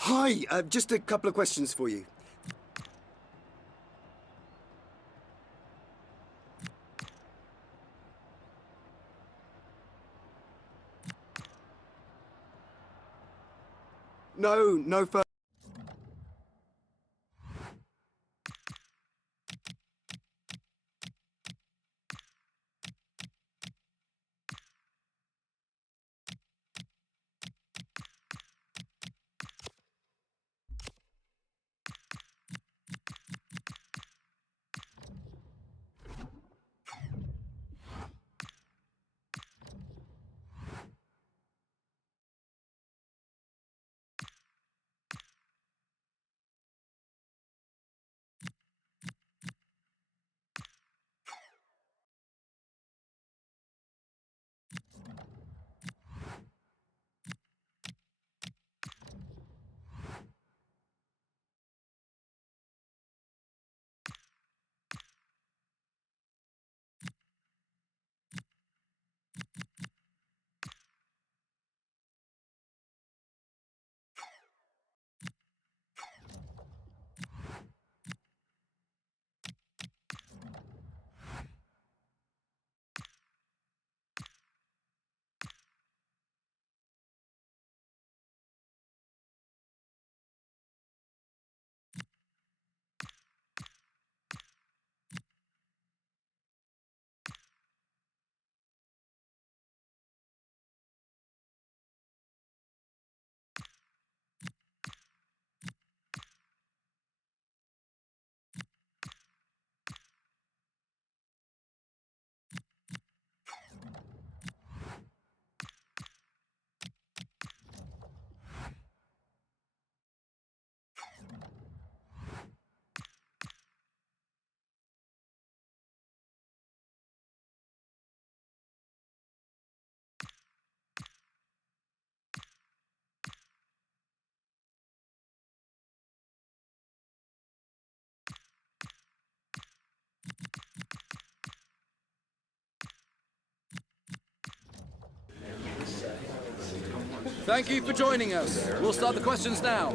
Hi, just a couple of questions for you. No further. Thank you for joining us. We'll start the questions now.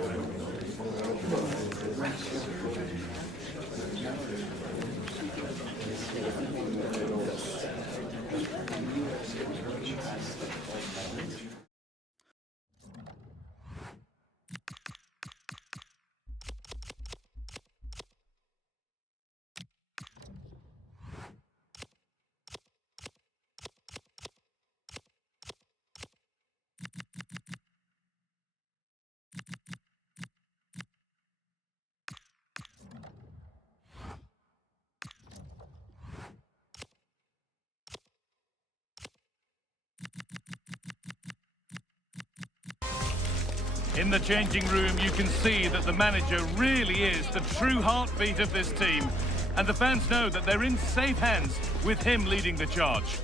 In the changing room, you can see that the manager really is the true heartbeat of this team. And the fans know that they're in safe hands with him leading the charge.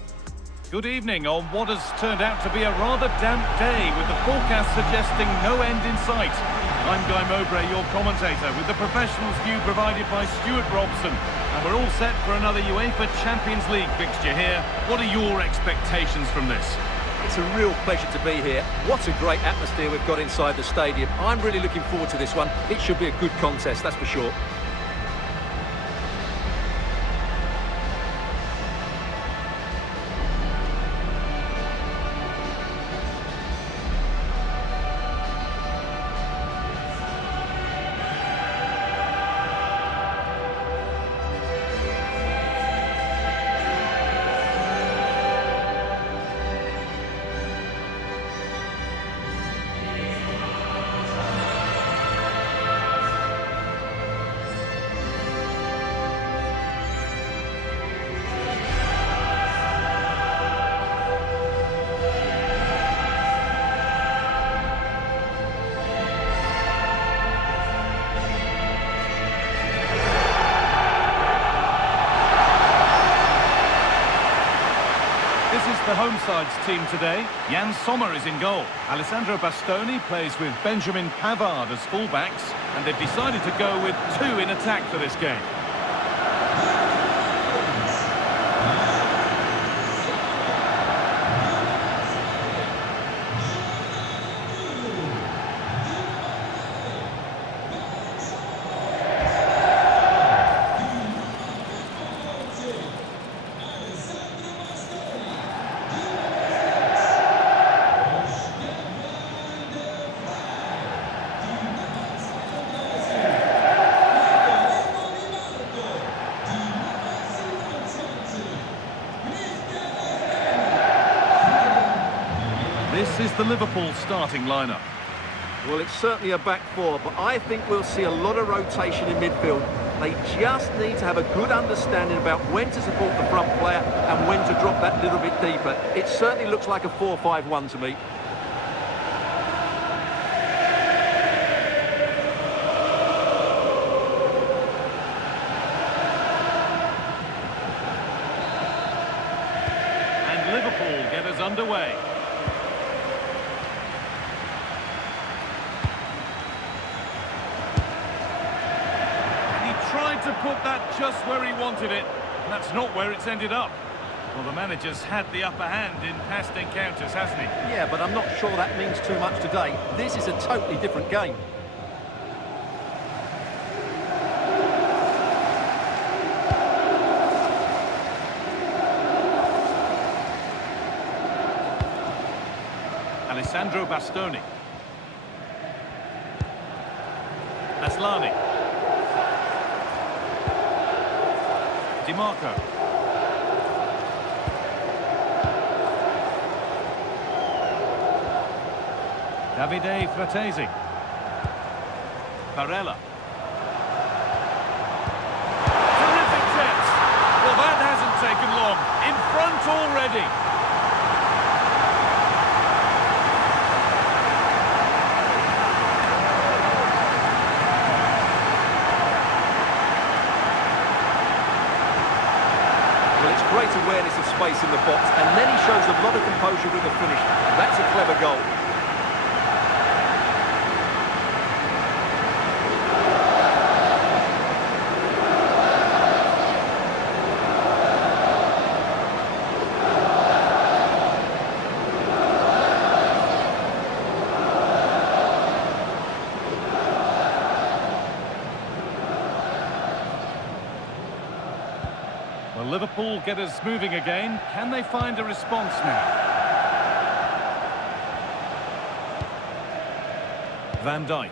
Good evening on what has turned out to be a rather damp day, with the forecast suggesting no end in sight. I'm Guy Mowbray, your commentator, with the professionals' view provided by Stuart Robson. And we're all set for another UEFA Champions League fixture here. What are your expectations from this? It's a real pleasure to be here. What a great atmosphere we've got inside the stadium. I'm really looking forward to this one. It should be a good contest, that's for sure. The home side's team today. Jan Sommer is in goal. Alessandro Bastoni plays with Benjamin Pavard as fullbacks, and they've decided to go with two in attack for this game. This is the Liverpool starting lineup. Well, it's certainly a back four, but I think we'll see a lot of rotation in midfield. They just need to have a good understanding about when to support the front player and when to drop that little bit deeper. It certainly looks like a 4-5-1 to me. And Liverpool get us underway. Tried to put that just where he wanted it. That's not where it's ended up. Well, the manager's had the upper hand in past encounters, hasn't he? Yeah, but I'm not sure that means too much today. This is a totally different game. Alessandro Bastoni. Aslani. Di Marco. Davide Fratesi. Barella. Terrific set. Well, that hasn't taken long. In front already. Great awareness of space in the box, and then he shows a lot of composure with the finish. That's a clever goal. Well, Liverpool get us moving again. Can they find a response now? Van Dijk.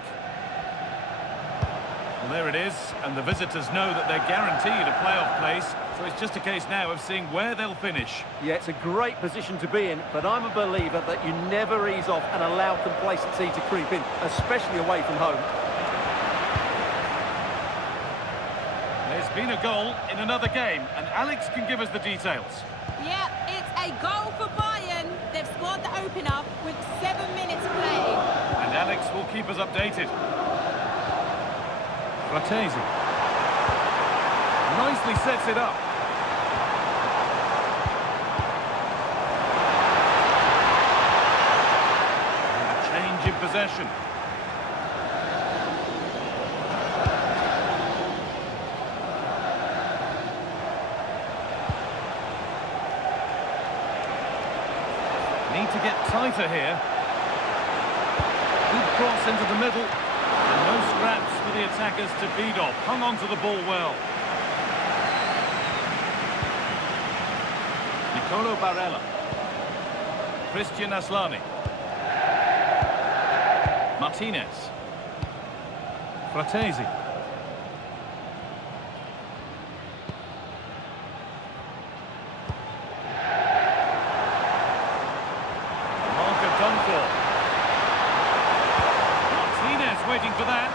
Well, there it is, and the visitors know that they're guaranteed a playoff place, so it's just a case now of seeing where they'll finish. Yeah, it's a great position to be in, but I'm a believer that you never ease off and allow complacency to creep in, especially away from home. There's been a goal in another game, and Alex can give us the details. Yeah, it's a goal for Bayern. They've scored the opener with 7 minutes played. And Alex will keep us updated. Fratesi. Nicely sets it up. And a change in possession. Need to get tighter here. Good cross into the middle. And no scraps for the attackers to beat off. Hung on to the ball well. Nicolo Barella. Christian Aslani. Martinez. Fratesi. Marker done for. Waiting for that,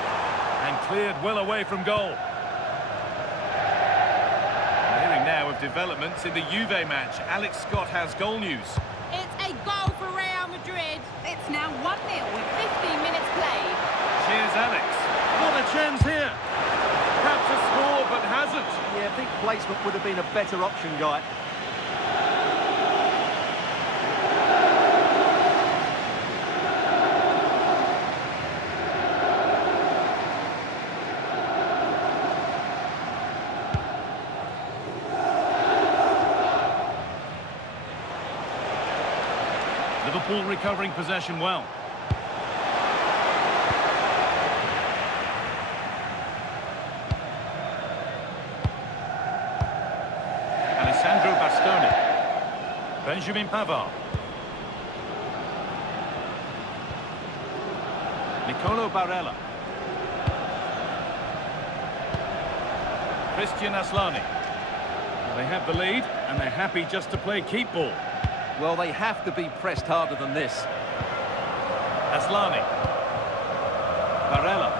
and cleared well away from goal. We're hearing now of developments in the Juve match. Alex Scott has goal news. It's a goal for Real Madrid. It's now 1-0 with 15 minutes played. Cheers, Alex. What a chance here. Had to score, but hasn't. Yeah, I think placement would have been a better option, Guy. Liverpool recovering possession well. Alessandro Bastoni. Benjamin Pavard. Nicolo Barella. Christian Aslani. They have the lead, and they're happy just to play keep ball. Well, they have to be pressed harder than this. Aslani. Barella.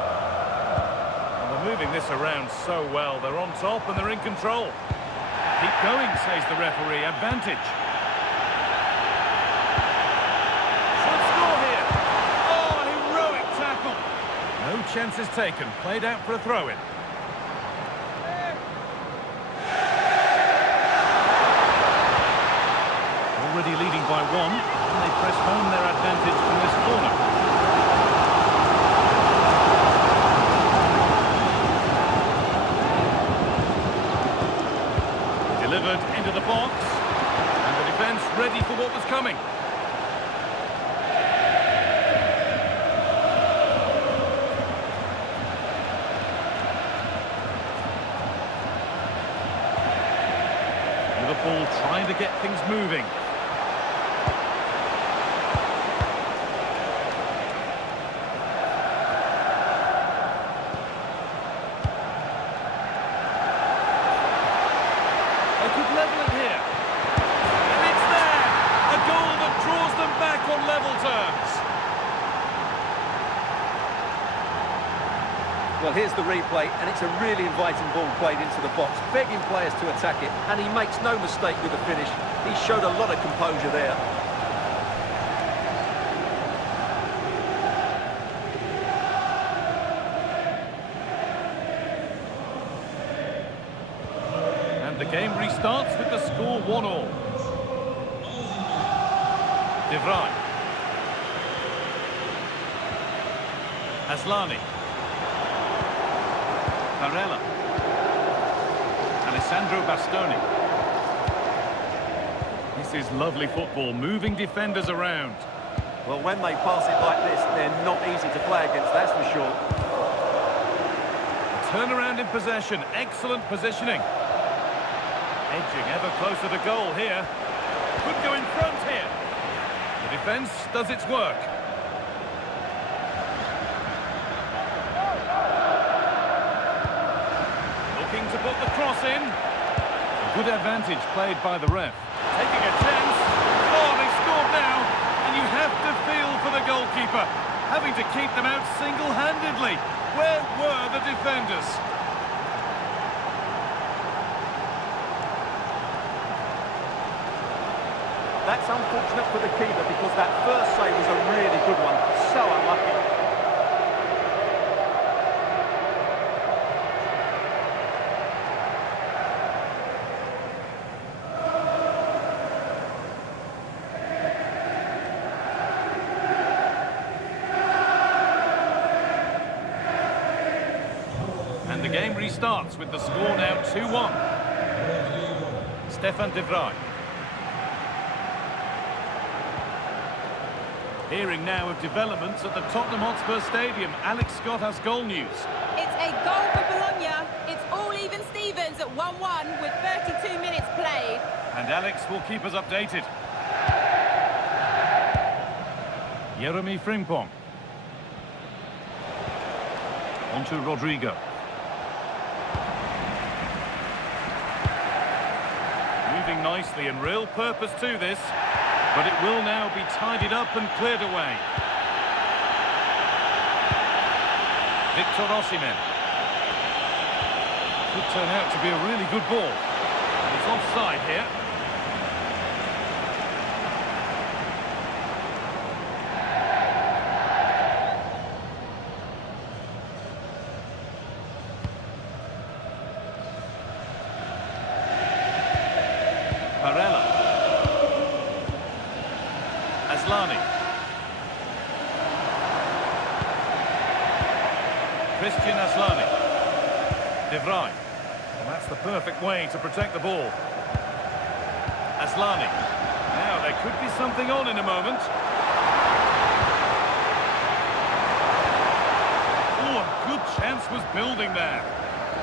And they're moving this around so well. They're on top and they're in control. Keep going, says the referee. Advantage. Should score here. Oh, a heroic tackle. No chances taken. Played out for a throw-in. Already leading by 1, and they press home their advantage from this corner. Delivered into the box, and the defence ready for what was coming. Liverpool trying to get things moving. Level it here. And it's there! A goal that draws them back on level terms. Well, here's the replay, and it's a really inviting ball played into the box, begging players to attack it, and he makes no mistake with the finish. He showed a lot of composure there. The game restarts with the score 1-1. De Vrij. Aslani. Barella. Alessandro Bastoni. This is lovely football, moving defenders around. Well, when they pass it like this, they're not easy to play against, that's for sure. Turnaround in possession, excellent positioning. Edging ever closer to goal here. Could go in front here. The defence does its work. Looking to put the cross in. A good advantage played by the ref. Taking a chance. Oh, they've scored now. And you have to feel for the goalkeeper. Having to keep them out single-handedly. Where were the defenders? That's unfortunate for the keeper because that first save was a really good one. So unlucky. And the game restarts with the score now 2-1. Stefan de Vrij. Hearing now of developments at the Tottenham Hotspur Stadium. Alex Scott has goal news. It's a goal for Bologna. It's all even Stevens at 1-1 with 32 minutes played. And Alex will keep us updated. Jeremy Frimpong. On to Rodrigo. Moving nicely and real purpose to this. But it will now be tidied up and cleared away. Victor Osimhen. Could turn out to be a really good ball. It's offside here. Barella. Aslani. Christian Aslani. De Vrij. And that's the perfect way to protect the ball. Aslani. Now there could be something on in a moment. Oh, a good chance was building there.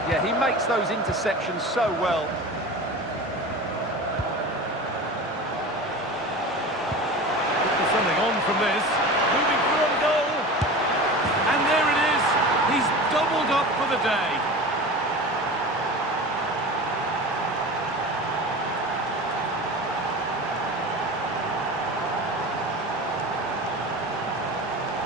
Yeah, he makes those interceptions so well. Something on from this, moving through on goal, and there it is, he's doubled up for the day.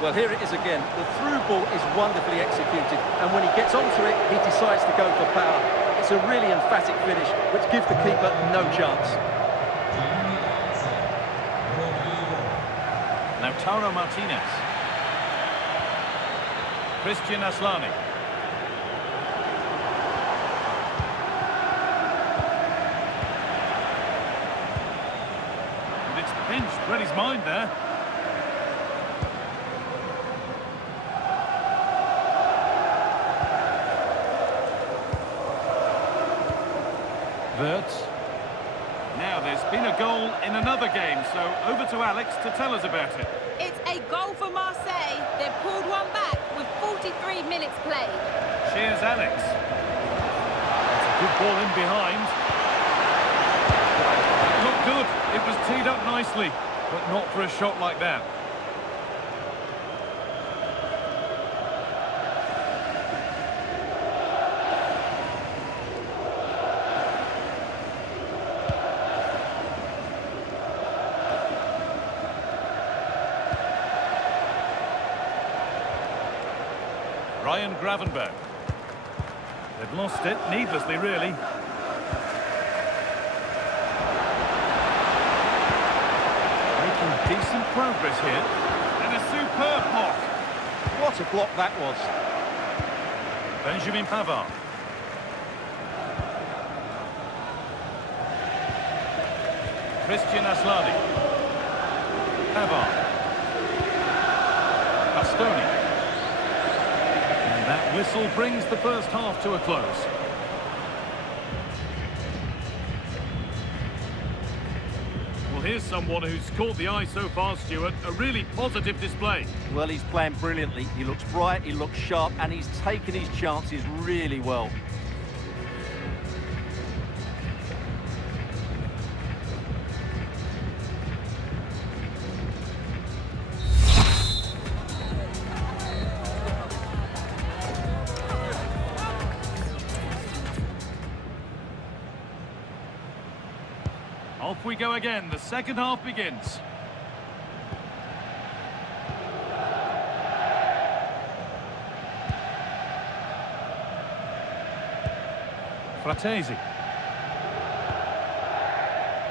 Well, here it is again. The through ball is wonderfully executed, and when he gets onto it, he decides to go for power. It's a really emphatic finish, which gives the keeper no chance. Lautaro Martinez. Christian Aslani. And it's pinched, read his mind there. Wirtz. Now, there's been a goal in another game, so over to Alex to tell us about it. It's a goal for Marseille. They've pulled one back with 43 minutes played. Cheers, Alex. That's a good ball in behind. It looked good. It was teed up nicely, but not for a shot like that. Ryan Gravenberg. They've lost it, needlessly, really. Making decent progress here. And a superb block. What a block that was. Benjamin Pavard. Christian Aslani. Pavard. Bastoni. And that whistle brings the first half to a close. Well, here's someone who's caught the eye so far, Stuart. A really positive display. Well, he's playing brilliantly. He looks bright, he looks sharp, and he's taken his chances really well. Off we go again. The second half begins. Fratesi.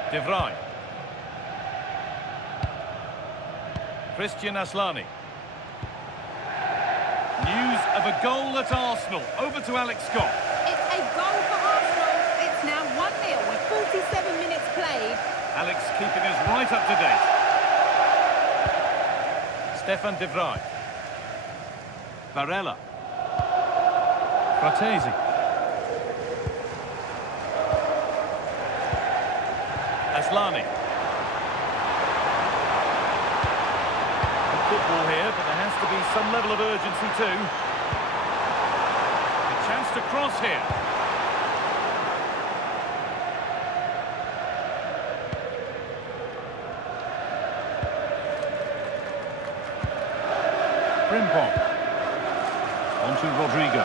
De Vrij. Christian Aslani. News of a goal at Arsenal. Over to Alex Scott. It's a goal for Arsenal. It's now 1-0 with 47 minutes played. Alex keeping us right up to date. Stefan De Vrij. Barella. Fratesi. Aslani. Football here, but there has to be some level of urgency too. A chance to cross here. Frimpong. On to Rodrigo.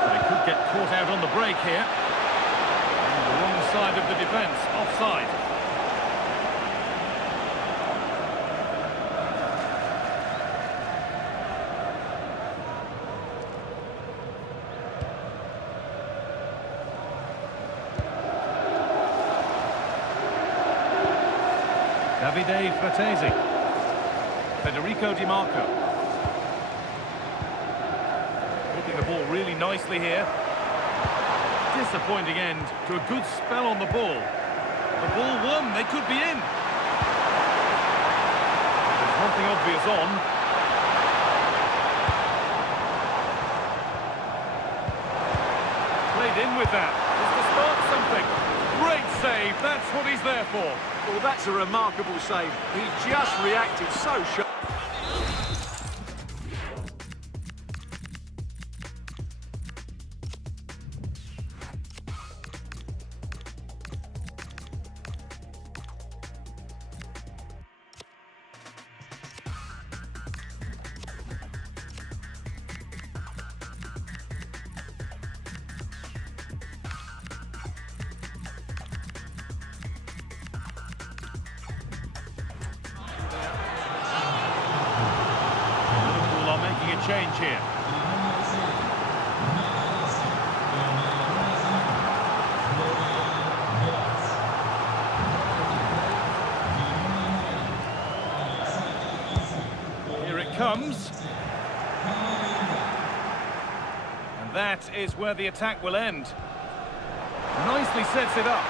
But he could get caught out on the break here. On the wrong side of the defence, offside. Davide Fratesi. Federico Di Marco. Hooking the ball really nicely here. Disappointing end to a good spell on the ball. The ball won, they could be in. There's nothing obvious on. Played in with that. Just to start something. Great save, that's what he's there for. Well, that's a remarkable save. He just reacted so sharp. Change here. Here it comes. And that is where the attack will end. Nicely sets it up.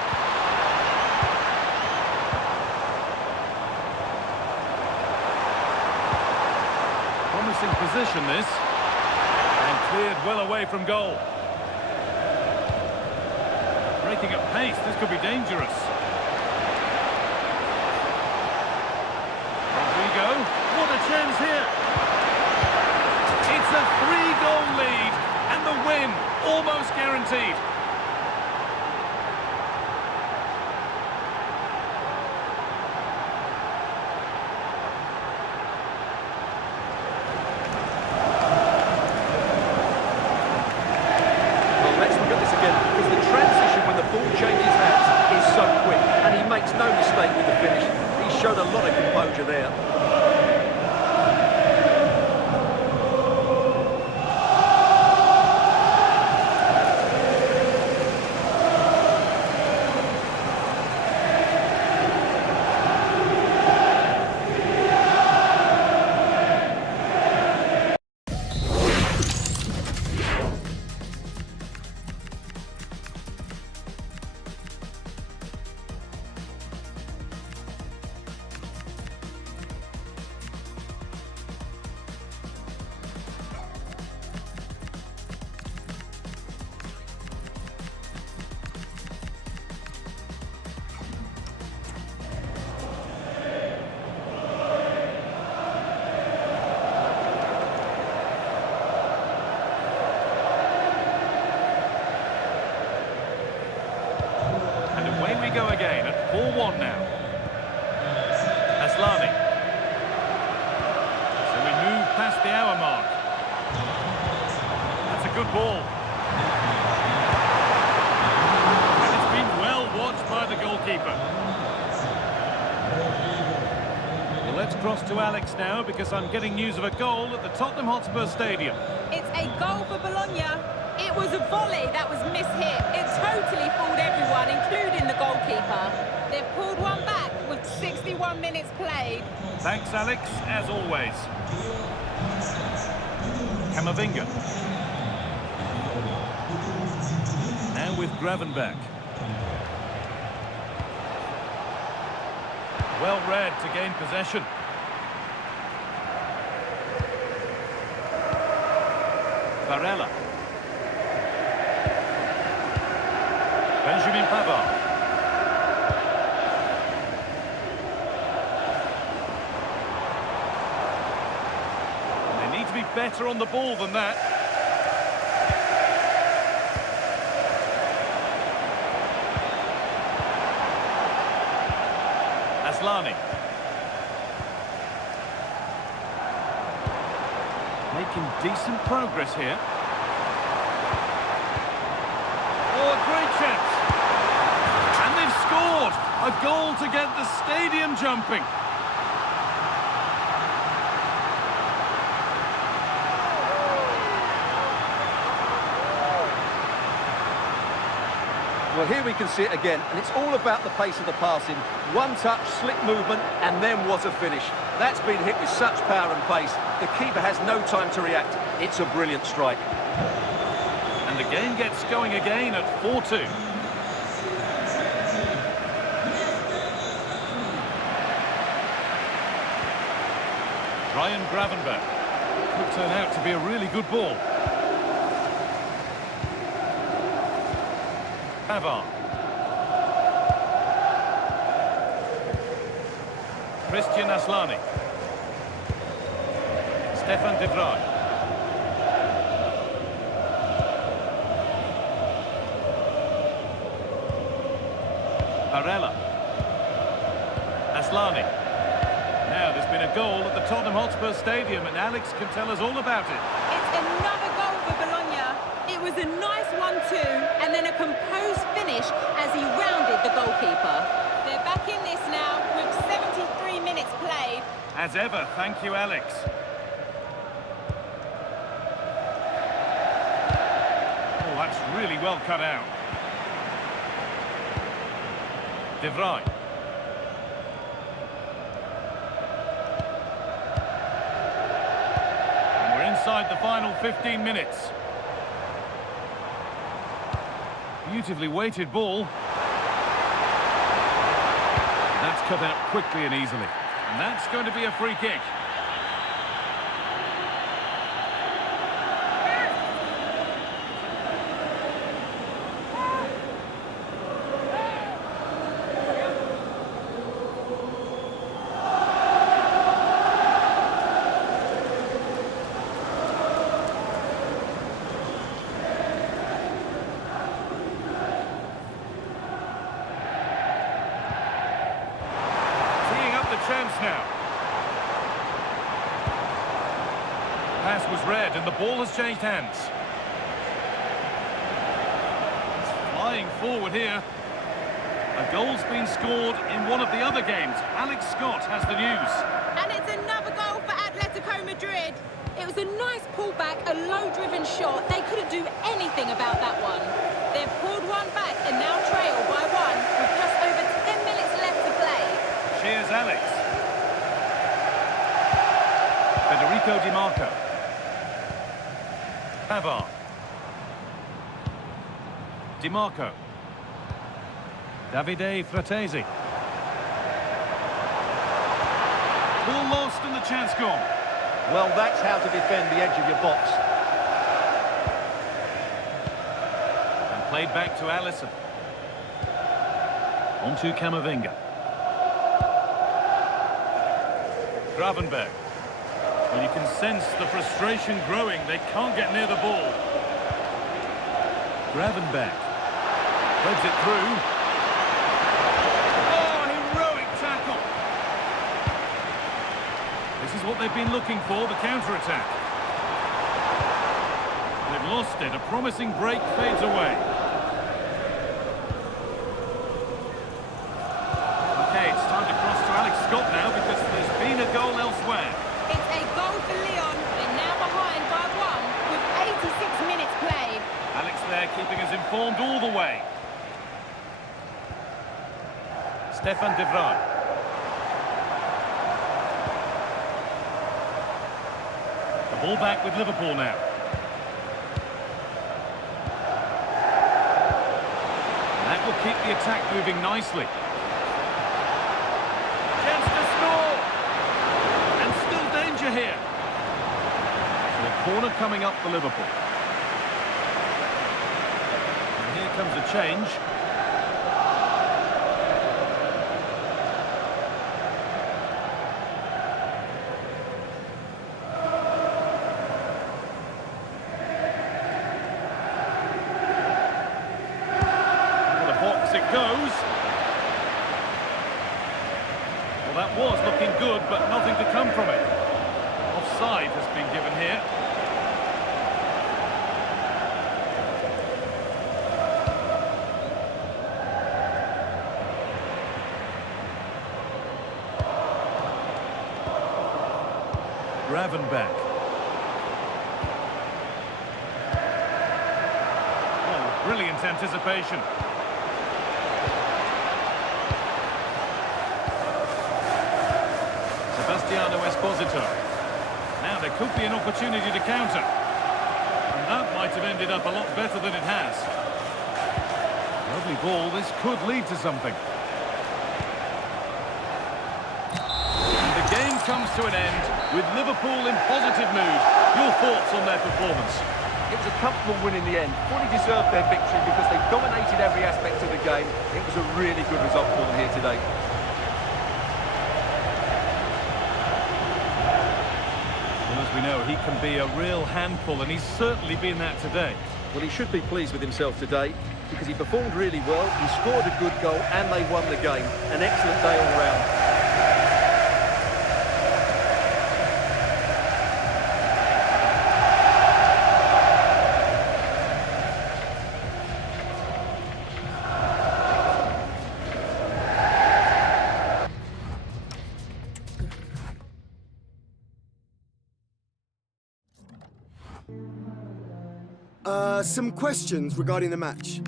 Promising position this, and cleared well away from goal. Breaking at pace, this could be dangerous. Rodrigo, what a chance here. It's a 3-goal lead, and the win almost guaranteed. No mistake with the finish. He showed a lot of composure there. We go again at 4-1 now. Aslani. So we move past the hour mark. That's a good ball. And it's been well watched by the goalkeeper. across to Alex now because I'm getting news of a goal at the Tottenham Hotspur Stadium. It's a goal for Bologna. It was a volley that was mishit. It totally fooled everyone, including the goalkeeper. They've pulled one back with 61 minutes played. Thanks, Alex, as always. Camavinga. Now with Gravenberch. Well read to gain possession. Barella. Benjamin Pavard. They need to be better on the ball than that. Aslani. Making decent progress here. Oh, a great chance. And they've scored. A goal to get the stadium jumping. Well, here we can see it again, and it's all about the pace of the passing. One touch, slick movement, and then what a finish. That's been hit with such power and pace. The keeper has no time to react. It's a brilliant strike. And the game gets going again at 4-2. Ryan Gravenberch. Could turn out to be a really good ball. Pavard. Christian Aslani. Stefan de Vrij. Barella. Aslani. Now there's been a goal at the Tottenham Hotspur Stadium and Alex can tell us all about it. It's another goal for Bologna. It was a nice 1-2 and then a composed finish as he rounded the goalkeeper. They're back in this now with 73 minutes played. As ever, thank you, Alex. Oh, that's really well cut out. De Vrij. And we're inside the final 15 minutes. Beautifully weighted ball. That's cut out quickly and easily. And that's going to be a free kick. Chance now. Pass was read and the ball has changed hands. It's flying forward here. A goal's been scored in one of the other games. Alex Scott has the news. And it's another goal for Atletico Madrid. It was a nice pullback, a low-driven shot. They couldn't do anything about that one. They've pulled one back and now trail by one with just over 10 minutes left to play. Cheers, Alex. Federico Di Marco. Pavard. Di Marco. Davide Fratesi. Ball lost and the chance gone. Well, that's how to defend the edge of your box. And played back to Alisson. On to Camavinga. Gravenberch. Well, you can sense the frustration growing. They can't get near the ball. Gravenberch. Threads it through. Oh, heroic tackle. This is what they've been looking for, the counter-attack. They've lost it. A promising break fades away. Okay, it's time to cross to Alex Scott now because there's been a goal elsewhere. formed all the way. Stefan de Vrij. The ball back with Liverpool now. That will keep the attack moving nicely. Chance to score! And still danger here. So a corner coming up for Liverpool. And here comes a change. It goes. Well, that was looking good, but nothing to come from it. Offside has been given here. Gravenberch. Oh, brilliant anticipation. Sebastiano Esposito. Now there could be an opportunity to counter. And that might have ended up a lot better than it has. Lovely ball, this could lead to something. And the game comes to an end with Liverpool in positive mood. Your thoughts on their performance? It was a comfortable win in the end. Fully deserved their victory because they dominated every aspect of the game. It was a really good result for them here today. We know he can be a real handful, and he's certainly been that today. Well, he should be pleased with himself today because he performed really well, he scored a good goal and they won the game. An excellent day all round. Some questions regarding the match.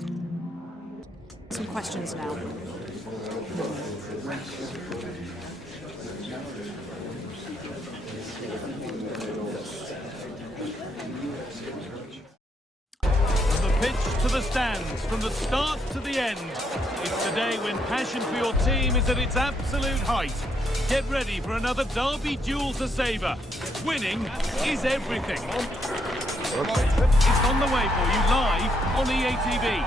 Some questions now. From the pitch to the stands, from the start to the end, it's the day when passion for your team is at its absolute height. Get ready for another derby duel to savour. Winning is everything. It's on the way for you live on EA TV.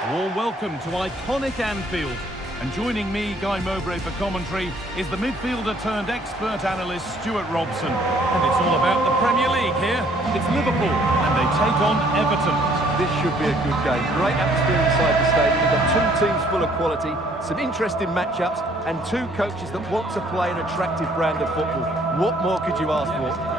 A warm welcome to iconic Anfield. And joining me, Guy Mowbray, for commentary is the midfielder turned expert analyst Stuart Robson. And it's all about the Premier League here. It's Liverpool and they take on Everton. This should be a good game. Great atmosphere inside the stadium. We've got two teams full of quality, some interesting matchups, and two coaches that want to play an attractive brand of football. What more could you ask for?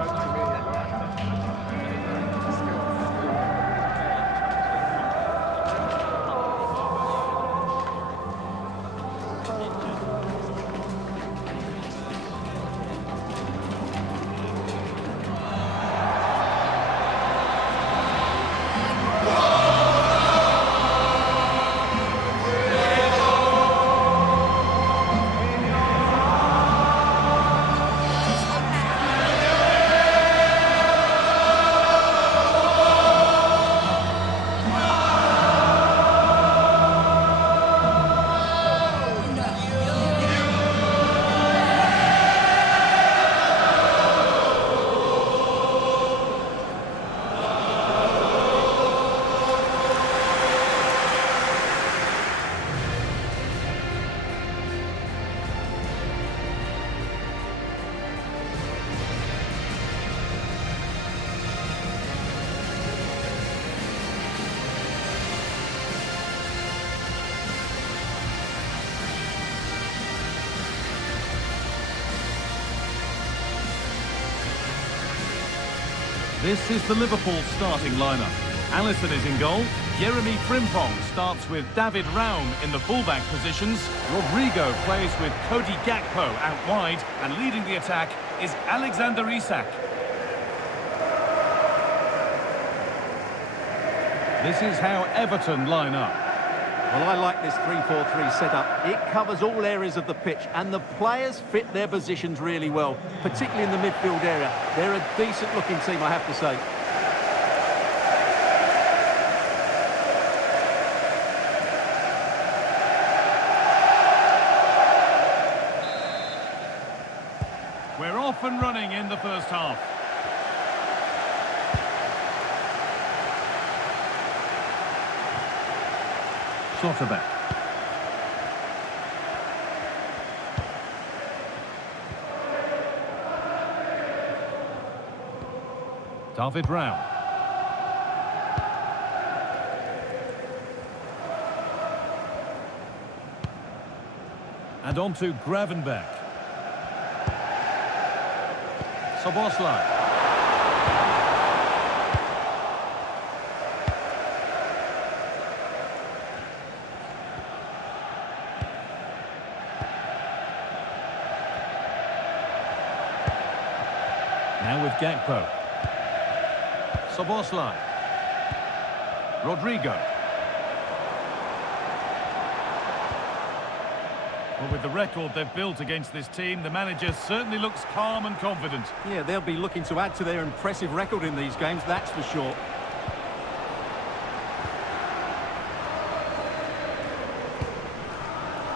This is the Liverpool starting lineup. Alisson is in goal. Jeremy Frimpong starts with David Raum in the fullback positions. Rodrigo plays with Cody Gakpo out wide, and leading the attack is Alexander Isak. This is how Everton line up. Well, I like this 3-4-3 setup. It covers all areas of the pitch, and the players fit their positions really well, particularly in the midfield area. They're a decent-looking team, I have to say. We're off and running in the first half. Schlotterbeck. David Rao. And on to Gravenberch. Soboslai. Now with Gakpo. Soboslai. Rodrigo. Well, with the record they've built against this team, the manager certainly looks calm and confident. Yeah, they'll be looking to add to their impressive record in these games, that's for sure.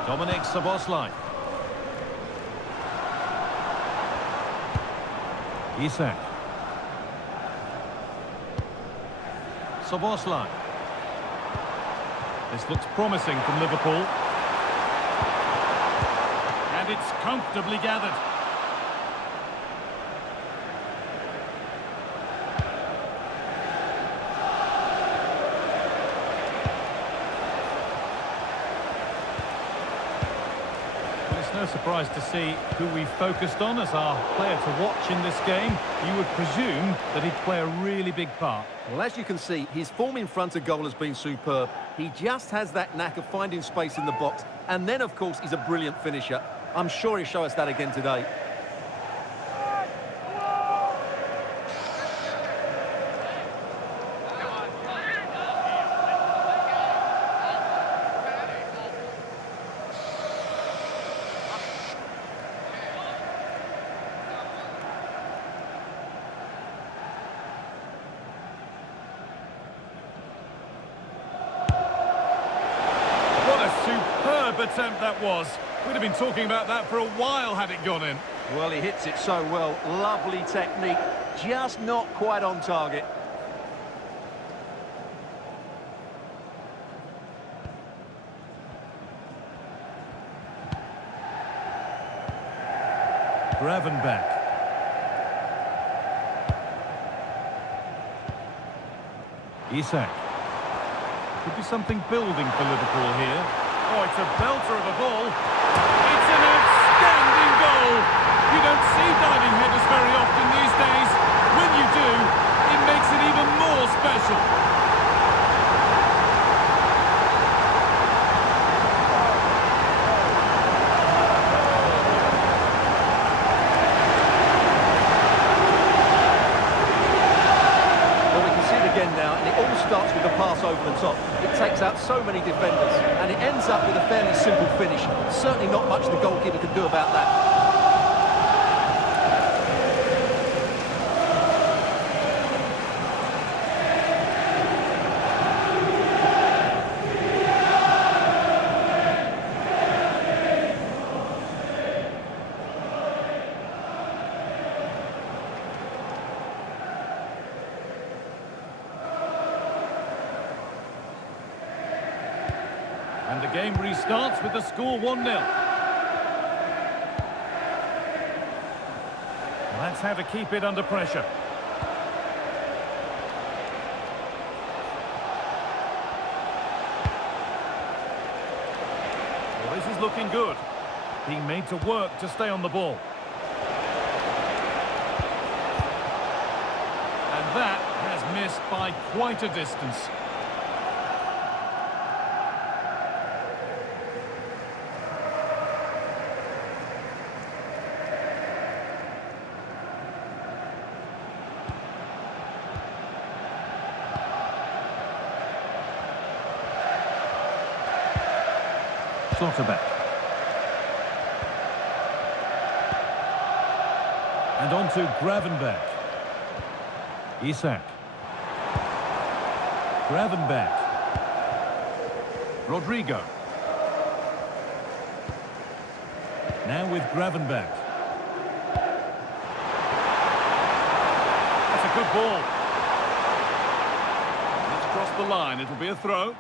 Dominic Szoboszlai. Isak. Szoboszlai. This looks promising from Liverpool. And it's comfortably gathered. No surprise to see who we focused on as our player to watch in this game. You would presume that he'd play a really big part. Well, as you can see, his form in front of goal has been superb. He just has that knack of finding space in the box. And then, of course, he's a brilliant finisher. I'm sure he'll show us that again today. Superb attempt that was. We'd have been talking about that for a while had it gone in. Well, he hits it so well. Lovely technique, just not quite on target. Gravenberch. Isak. Could be something building for Liverpool here. Oh, it's a belter of a ball. It's an outstanding goal. You don't see diving headers very often these days. When you do, it makes it even more special. Well, we can see it again now, and it all starts with the pass over the top. It takes out so many defenders, and it ends up with a fairly simple finish. Certainly not much the goalkeeper can do about that. And the game restarts with the score 1-0. That's how to keep it under pressure. Well, this is looking good. Being made to work to stay on the ball. And that has missed by quite a distance. Slotterbeck. And on to Gravenberch. Isak. Gravenberch. Rodrigo. Now with Gravenberch. That's a good ball. It's crossed the line. It'll be a throw.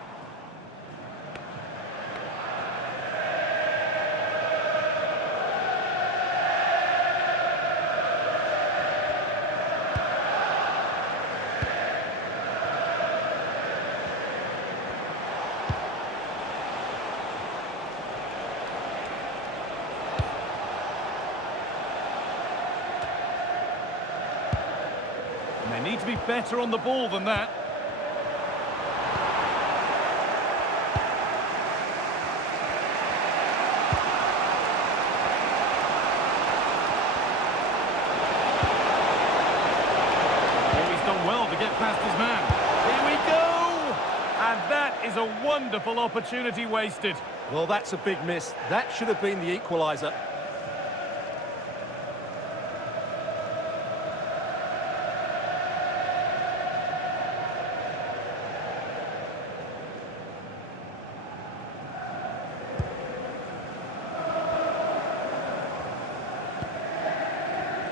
And they need to be better on the ball than that. Oh, he's done well to get past his man. Here we go! And that is a wonderful opportunity wasted. Well, that's a big miss. That should have been the equaliser.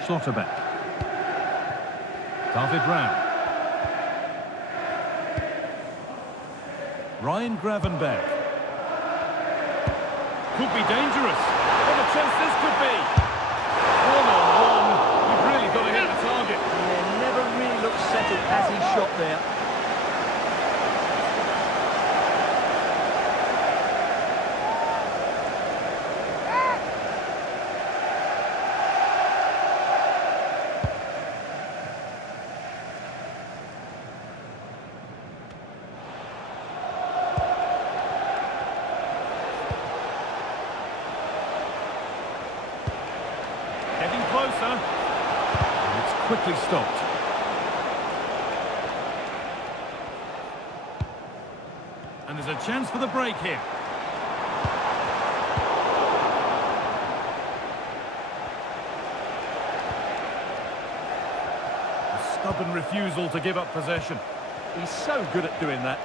Slotterbeck. David Rao. Ryan Gravenberch. Could be dangerous. What a chance this could be. 1-on-1. You've really got to hit the target. Yeah, never really looked settled as he shot there. Getting closer. And it's quickly stopped. And there's a chance for the break here. A stubborn refusal to give up possession. He's so good at doing that.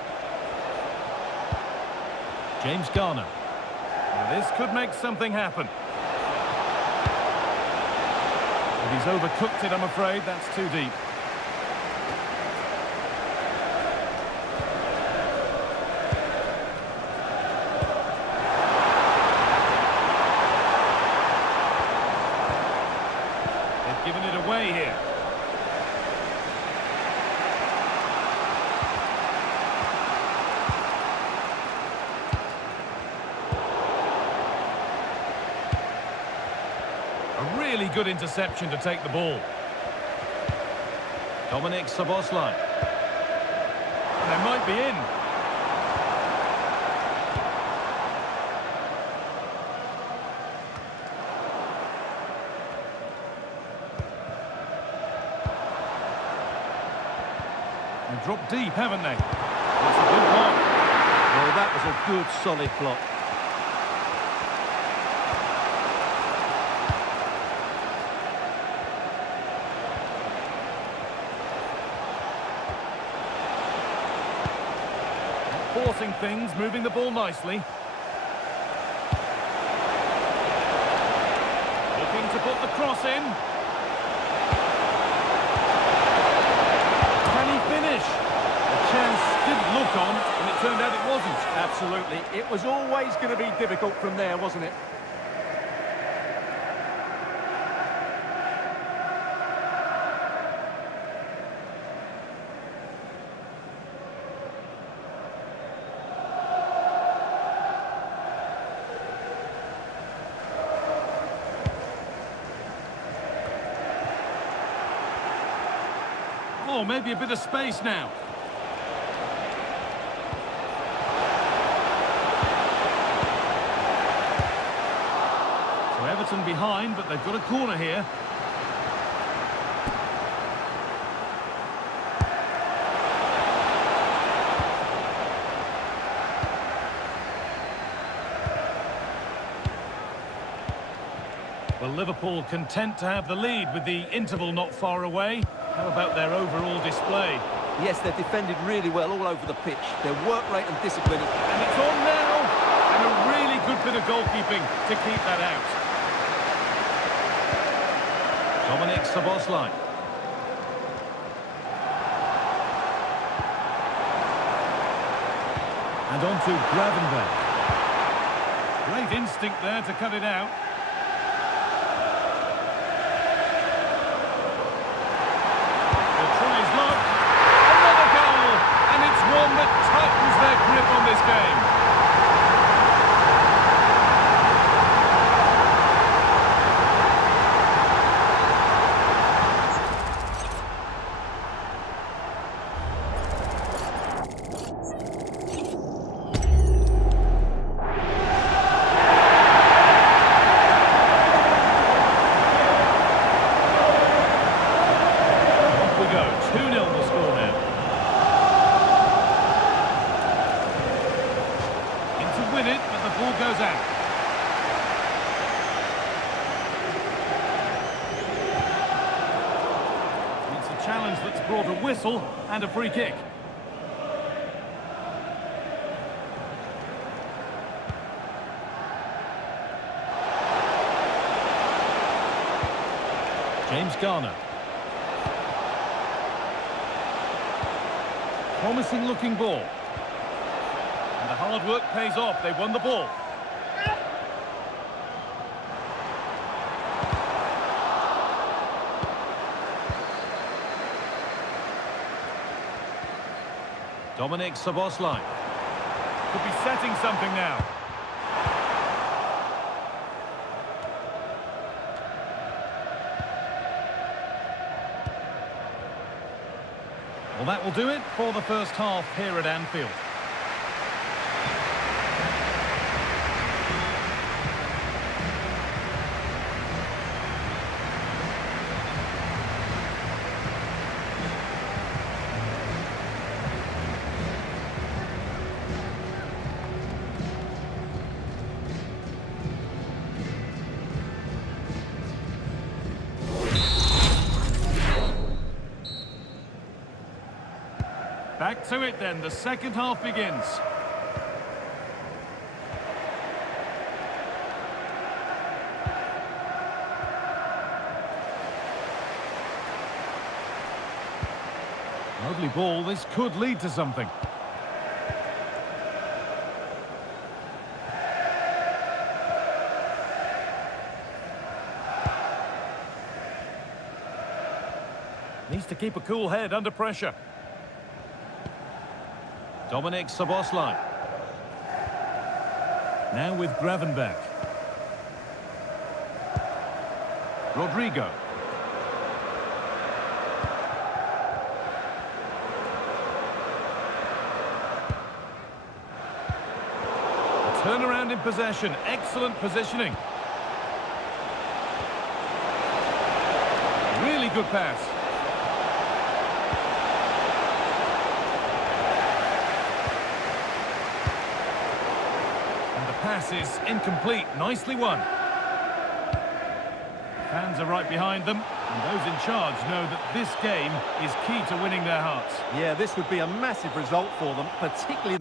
James Garner. Now this could make something happen. But he's overcooked it, I'm afraid. That's too deep. They've given it away here. A really good interception to take the ball. Dominic Szoboszlai. They might be in. They've dropped deep, haven't they? That's a good block. Well, that was a good, solid block. Forcing things, moving the ball nicely. Looking to put the cross in. Can he finish? The chance didn't look on, and it turned out it wasn't. Absolutely. It was always going to be difficult from there, wasn't it? Oh, maybe a bit of space now. So Everton behind, but they've got a corner here. Well, Liverpool content to have the lead with the interval not far away. How about their overall display? Yes, they've defended really well all over the pitch. Their work rate and discipline. And it's on now! And a really good bit of goalkeeping to keep that out. Dominic Szoboszlai. And on to Gravenberch. Great instinct there to cut it out. The try is locked. Another goal! And it's one that tightens their grip on this game. Challenge that's brought a whistle and a free kick. James Garner. Promising looking ball. And the hard work pays off. They've won the ball. Dominic Szoboszlai could be setting something now. Well, that will do it for the first half here at Anfield. Back to it then, the second half begins. Lovely ball, this could lead to something. Needs to keep a cool head under pressure. Dominic Szoboszlai. Now with Gravenberch. Rodrigo. A turnaround in possession. Excellent positioning. Really good pass. Pass is incomplete. Nicely won. Fans are right behind them, and those in charge know that this game is key to winning their hearts. Yeah, this would be a massive result for them, particularly...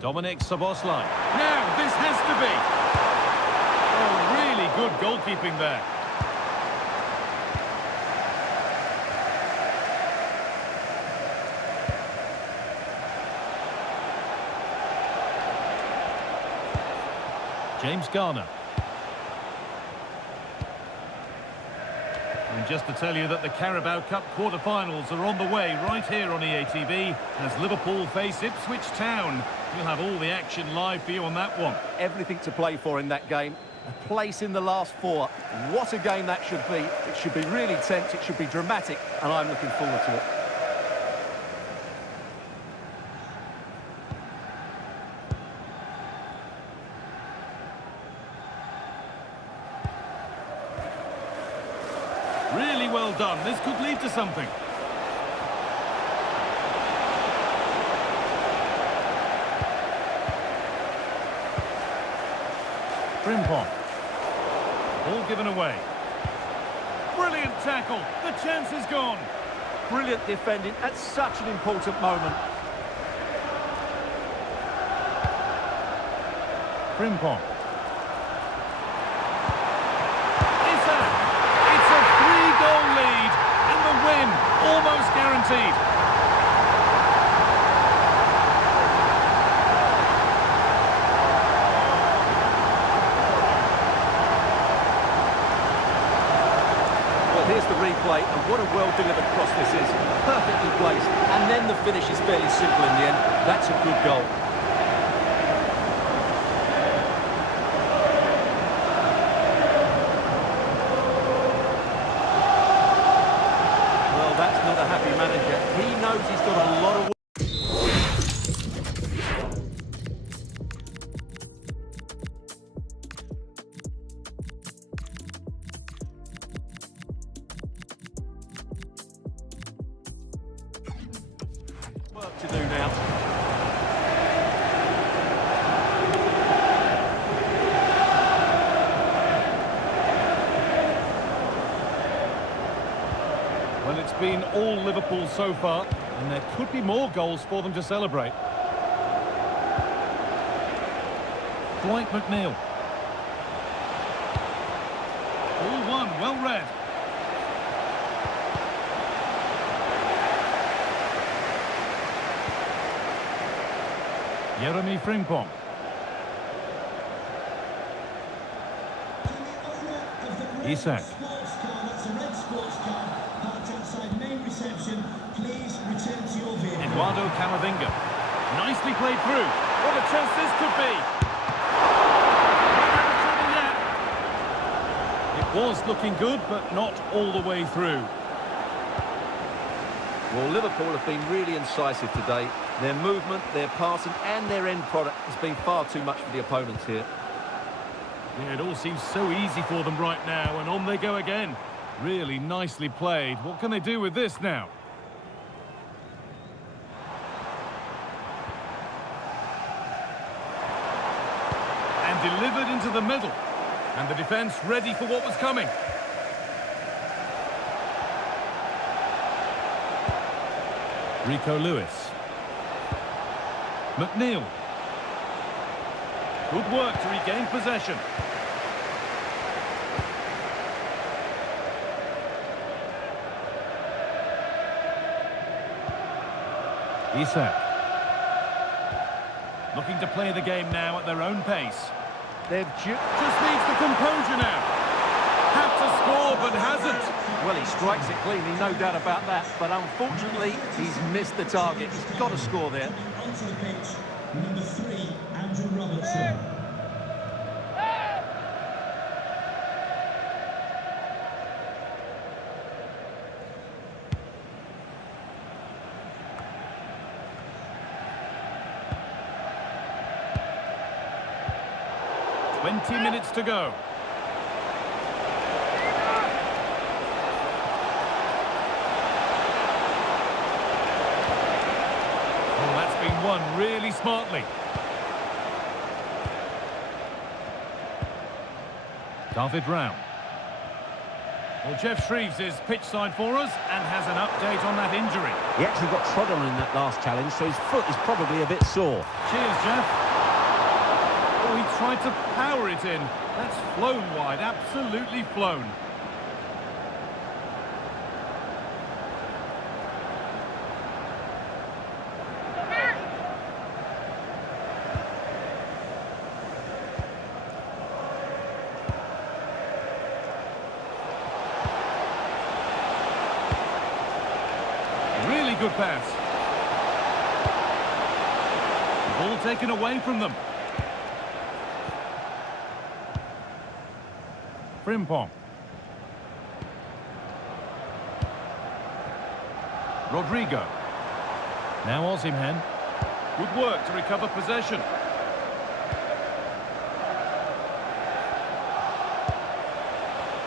Dominic Szoboszlai. Now, this has to be. Oh, really good goalkeeping there. James Garner. And just to tell you that the Carabao Cup quarter-finals are on the way right here on EATV as Liverpool face Ipswich Town. You'll have all the action live for you on that one. Everything to play for in that game. A place in the last four. What a game that should be. It should be really tense, it should be dramatic, and I'm looking forward to it. Really well done. This could lead to something. Frimpong. Ball given away. Brilliant tackle. The chance is gone. Brilliant defending at such an important moment. Frimpong. Is that? It's a 3-goal lead and the win almost guaranteed. Here's the replay, and what a well-delivered cross this is. Perfectly placed, and then the finish is fairly simple in the end. That's a good goal. Well, that's not a happy manager. He knows he's got a lot of work. To do now. Well, it's been all Liverpool so far, and there could be more goals for them to celebrate. Dwight McNeil. Ball one, well read. Jeremy Frimpong. Isak. Eduardo Camavinga. Nicely played through. What a chance this could be. Not out of trouble yet. It was looking good, but not all the way through. Well, Liverpool have been really incisive today. Their movement, their passing and their end product has been far too much for the opponents here. Yeah, it all seems so easy for them right now, and on they go again. Really nicely played. What can they do with this now? And delivered into the middle. And the defence ready for what was coming. Rico Lewis. McNeil. Good work to regain possession. Isak. Looking to play the game now at their own pace. They've just needs the composure now. Had to score but hasn't. Well, he strikes it cleanly, no doubt about that. But unfortunately, he's missed the target. He's got to score there. Onto the pitch, number 3, Andrew Robertson. "20 minutes to go. Oh, that's been won really smartly. David Raum. Well, Jeff Shreves is pitch side for us and has an update on that injury. He actually got trod on in that last challenge, so his foot is probably a bit sore. Cheers, Jeff. Oh, he tried to power it in. That's flown wide, absolutely flown. good pass. The ball taken away from them. Frimpong. Rodrigo. Now Osimhen. Good work to recover possession.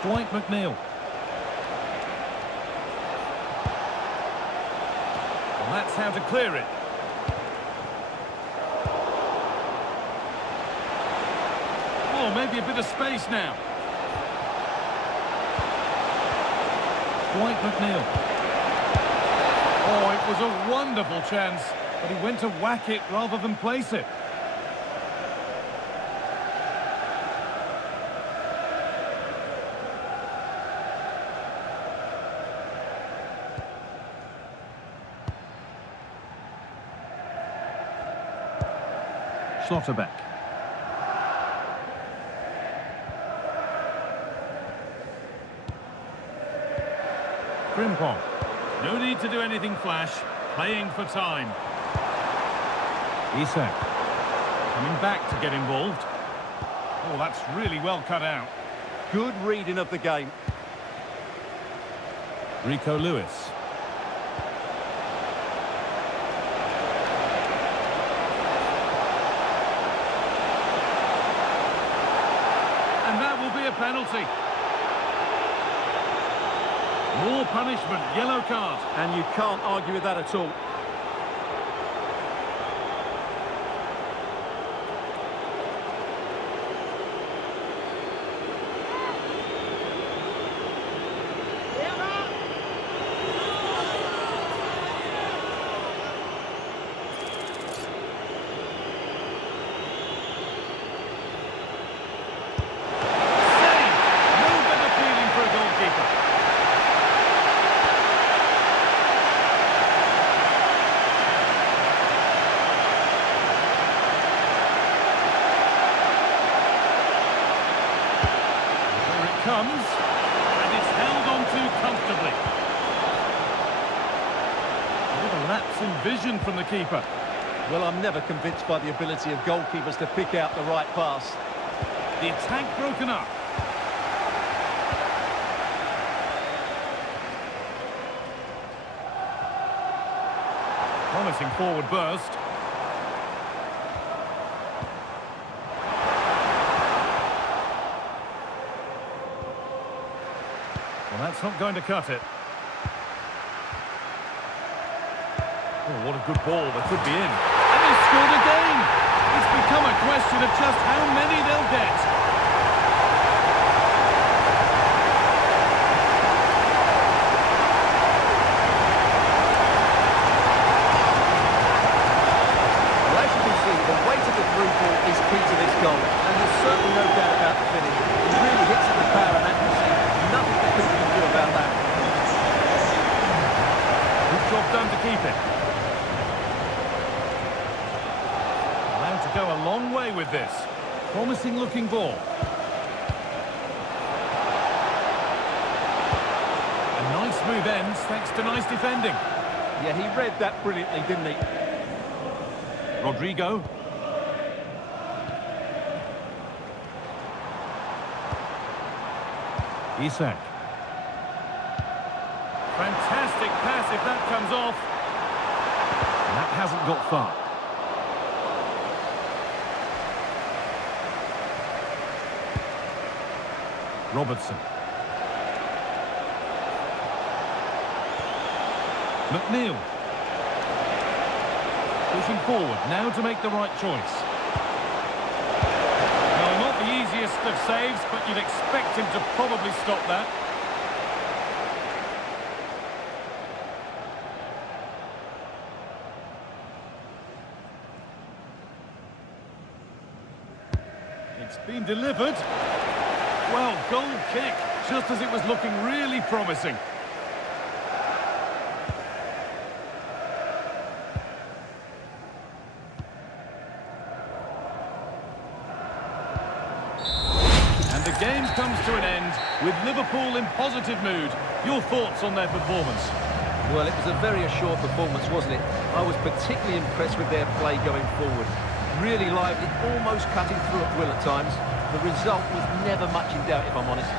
Dwight McNeil. Well, that's how to clear it. Oh, maybe a bit of space now. Dwight McNeil. Oh, it was a wonderful chance, but he went to whack it rather than place it. Schlotterbeck. Frimpong. No need to do anything flash. Playing for time. Isak. Coming back to get involved. Oh, that's really well cut out. Good reading of the game. Rico Lewis. And that will be a penalty. More punishment, yellow card. And you can't argue with that at all. Comes, and it's held on to comfortably. A little lapse in vision from the keeper. Well, I'm never convinced by the ability of goalkeepers to pick out the right pass. The attack broken up. Promising forward burst. Well, that's not going to cut it. Oh, what a good ball. That could be in. And they scored again! It's become a question of just how many they'll get. Well, as you can see, the weight of the through ball is key to this goal. And there's certainly no doubt about the finish. He really hits it with power and accuracy. Nothing the keeper can do about that. Good job done to keep it. Allowed to go a long way with this. Promising looking ball. A nice move ends thanks to nice defending. Yeah, he read that brilliantly, didn't he? Rodrigo. Isak. Fantastic pass if that comes off. And that hasn't got far. Robertson. McNeil. Pushing forward, now to make the right choice. Well, not the easiest of saves, but you'd expect him to probably stop that. It's been delivered. Well, goal kick, just as it was looking really promising. And the game comes to an end with Liverpool in positive mood. Your thoughts on their performance? Well, it was a very assured performance, wasn't it? I was particularly impressed with their play going forward. Really lively, almost cutting through at will at times. The result was never much in doubt, if I'm honest.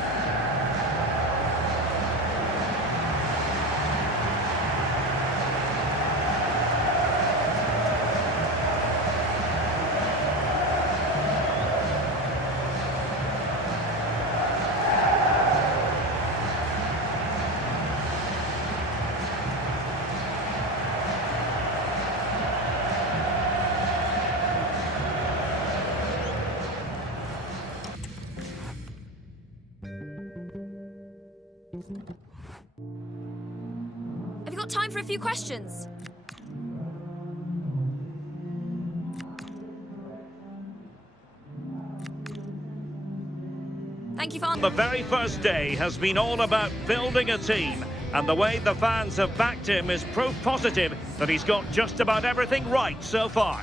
Have you got time for a few questions? Thank you for... The very first day has been all about building a team, and the way the fans have backed him is proof positive that he's got just about everything right so far.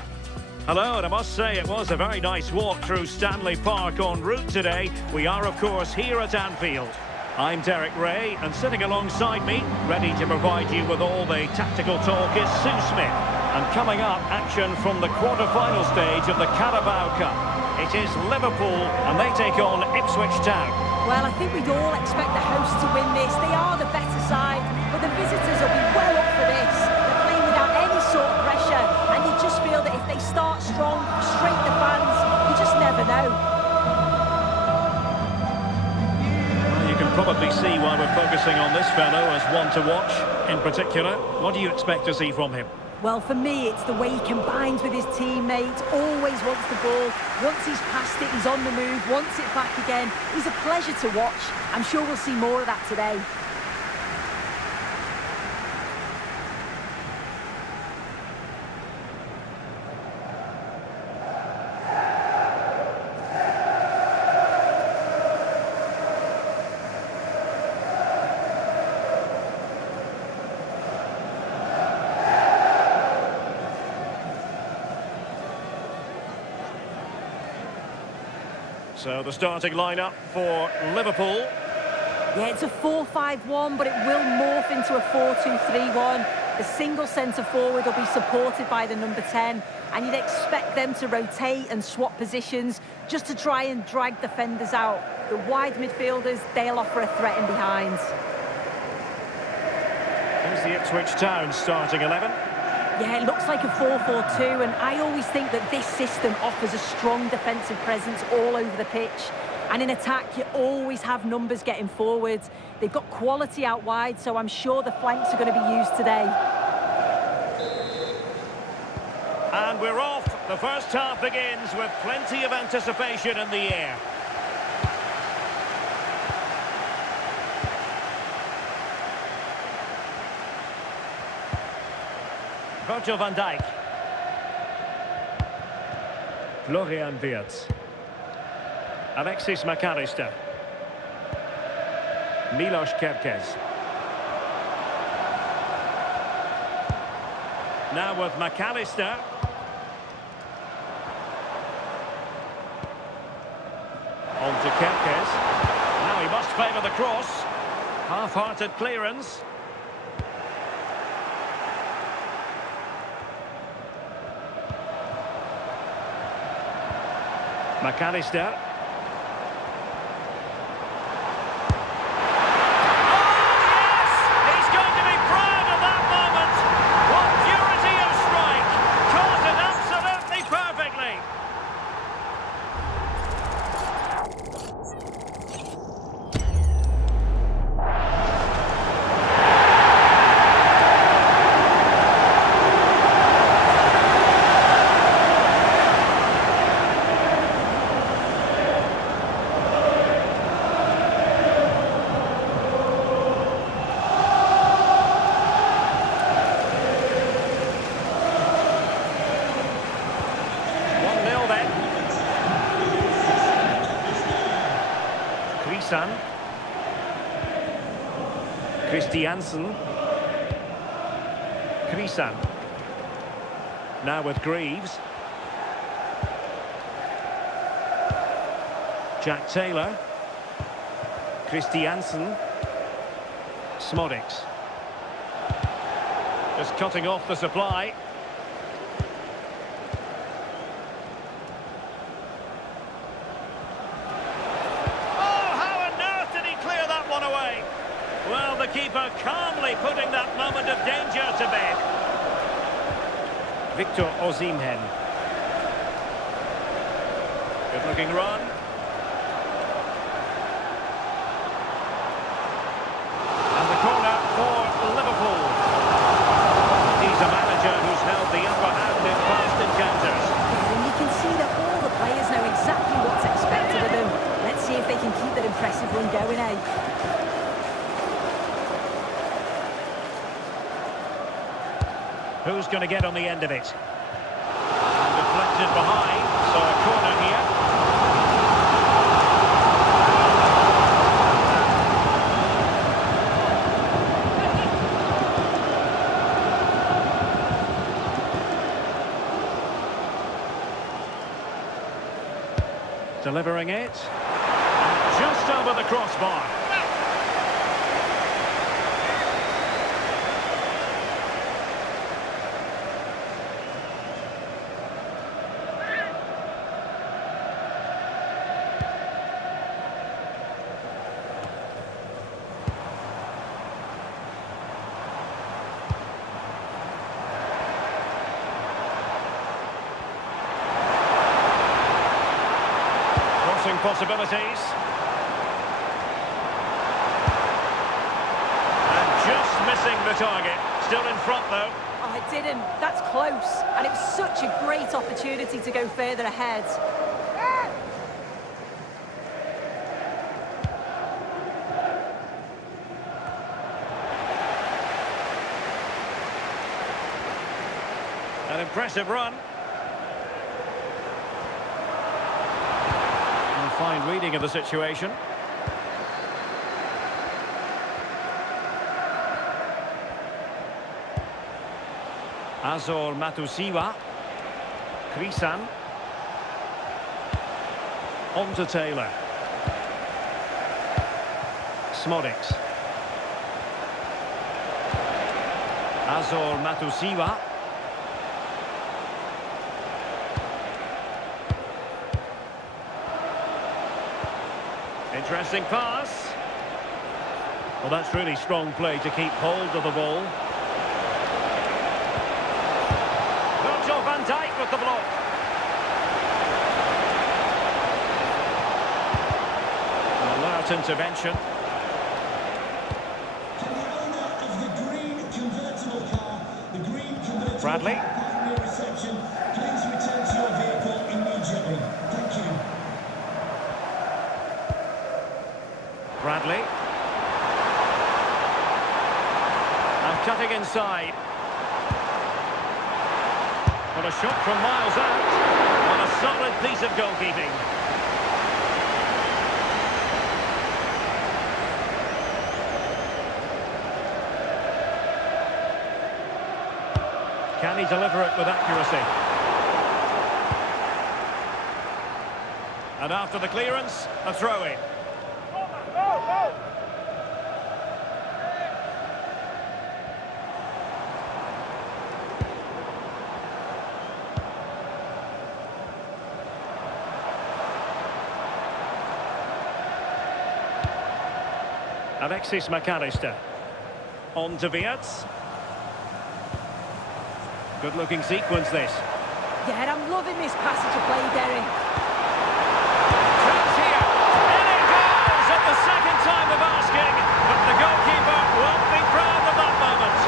Hello, and I must say it was a very nice walk through Stanley Park en route today. We are, of course, here at Anfield. I'm Derek Ray, and sitting alongside me, ready to provide you with all the tactical talk, is Sue Smith. And coming up, action from the quarter-final stage of the Carabao Cup. It is Liverpool, and they take on Ipswich Town. Well, I think we'd all expect the hosts to win this. They are the better side, but the visitors will be well up for this. They're playing without any sort of pressure, and you just feel that if they start strong, frustrate the fans, you just never know. Probably see why we're focusing on this fellow as one to watch. In particular, what do you expect to see from him? Well, for me, it's the way he combines with his teammates, always wants the ball. Once he's passed it, he's on the move, wants it back again. He's a pleasure to watch. I'm sure we'll see more of that today. So the starting lineup for Liverpool. Yeah, it's a 4-5-1, but it will morph into a 4-2-3-1. The single centre forward will be supported by the number 10, and you'd expect them to rotate and swap positions just to try and drag defenders out. The wide midfielders, they'll offer a threat in behind. Here's the Ipswich Town starting 11. Yeah, it looks like a 4-4-2, and I always think that this system offers a strong defensive presence all over the pitch. And in attack, you always have numbers getting forward. They've got quality out wide, so I'm sure the flanks are going to be used today. And we're off. The first half begins with plenty of anticipation in the air. Virgil van Dijk. Florian Wirtz. Alexis McAllister. Milos Kerkez. Now with McAllister. On to Kerkez. Now he must favour the cross. Half-hearted clearance. McAllister. Christiansen. Krisan. Now with Greaves. Jack Taylor. Christiansen. Smodics. Just cutting off the supply. Oh, how on earth did he clear that one away? Well, the keeper calmly putting that moment of danger to bed. Victor Osimhen. Good-looking run. And the corner for Liverpool. He's a manager who's held the upper hand in past encounters. And you can see that all the players know exactly what's expected of them. Let's see if they can keep that impressive run going, eh? Who's going to get on the end of it? And deflected behind, so a corner here. Delivering it. And just over the crossbar. Possibilities. And just missing the target. Still in front though. Oh, it didn't. That's close. And it was such a great opportunity to go further ahead. An impressive run. Fine reading of the situation. Azor Matusiwa. Krisan. On to Taylor. Smodics. Azor Matusiwa. Interesting pass. Well, that's really strong play to keep hold of the ball. Virgil van Dijk with the block. An alert intervention. To the owner of the green convertible car, the green convertible Bradley. car pioneer reception, please return to your vehicle immediately. Thank you. Bradley. And cutting inside. Well, a shot from miles out. And a solid piece of goalkeeping. Can he deliver it with accuracy? And after the clearance, a throw-in. Alexis McAllister. On to Wirtz. Good-looking sequence, this. Yeah, and I'm loving this passage of play, Derek. Chance here. And it goes at the second time of asking. But the goalkeeper won't be proud of that moment.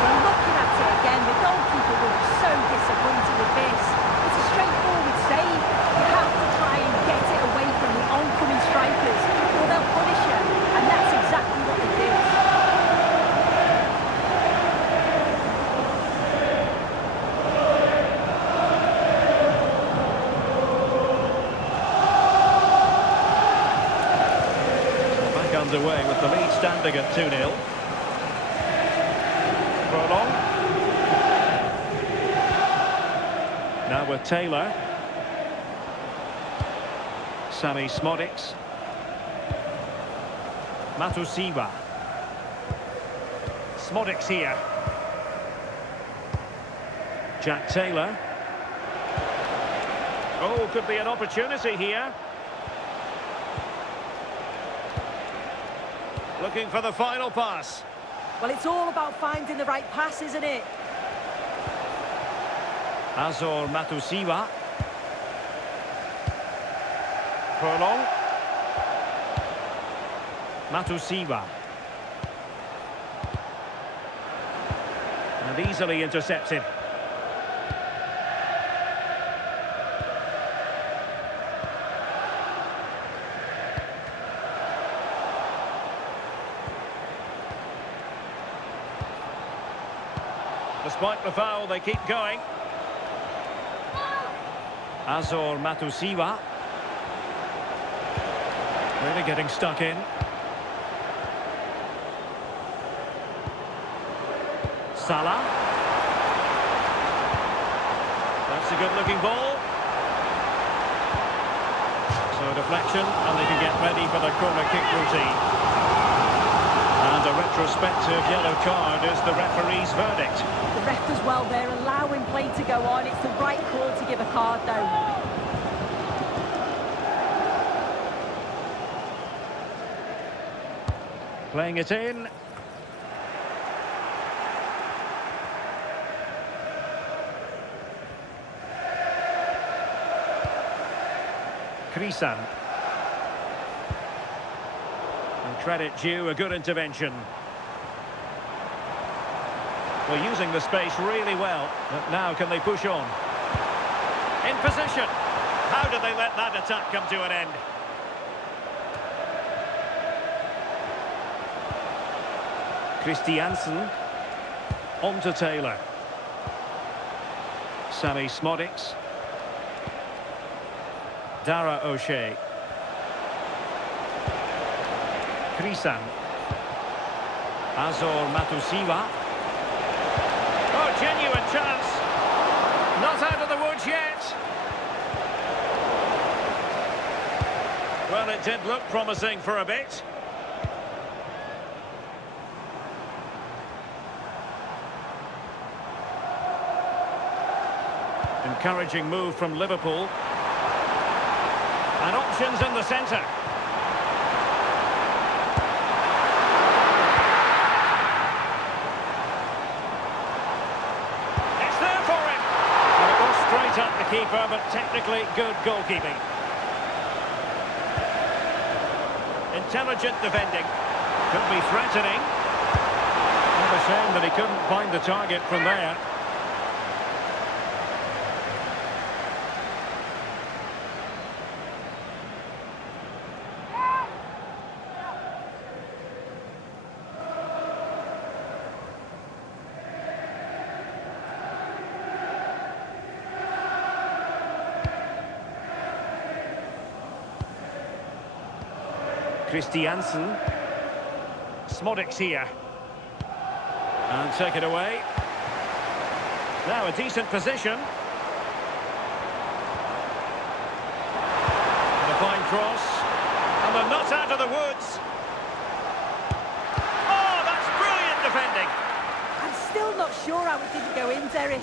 Well, looking at it again, the goalkeeper will be so disappointed with this. It's a straightforward save. You have to try and get it away from the oncoming strikers, or they'll punish you. And that's exactly what they did. Underway with the lead standing at 2-0. Prolong. Now with Taylor. Sammy Smodics. Matusiwa. Smodics here. Jack Taylor. Oh, could be an opportunity here. Looking for the final pass. Well, it's all about finding the right pass, isn't it? Azor Matusiwa. Furlong. Matusiwa. And easily intercepted. Despite the foul, they keep going. Azor Matusiwa. Really getting stuck in. Salah. That's a good-looking ball. So deflection, and they can get ready for the corner kick routine. And a retrospective yellow card is the referee's verdict. The ref as well, they're allowing play to go on. It's the right call to give a card, though. Playing it in. Krisan. And credit due, a good intervention. Well, using the space really well. But now can they push on? In position. How did they let that attack come to an end? Christiansen. On to Taylor. Sammy Smodics. Dara O'Shea. Krisan. Azor Matusiwa. Oh, genuine chance. Not out of the woods yet. Well, it did look promising for a bit. Encouraging move from Liverpool. And options in the centre. It's there for him. And it was straight at the keeper, but technically good goalkeeping. Intelligent defending. Could be threatening. What a shame that he couldn't find the target from there. Christiansen. Smodics here. And take it away. Now a decent position. And a fine cross. And they're not out of the woods. Oh, that's brilliant defending. I'm still not sure how it didn't go in, Derek.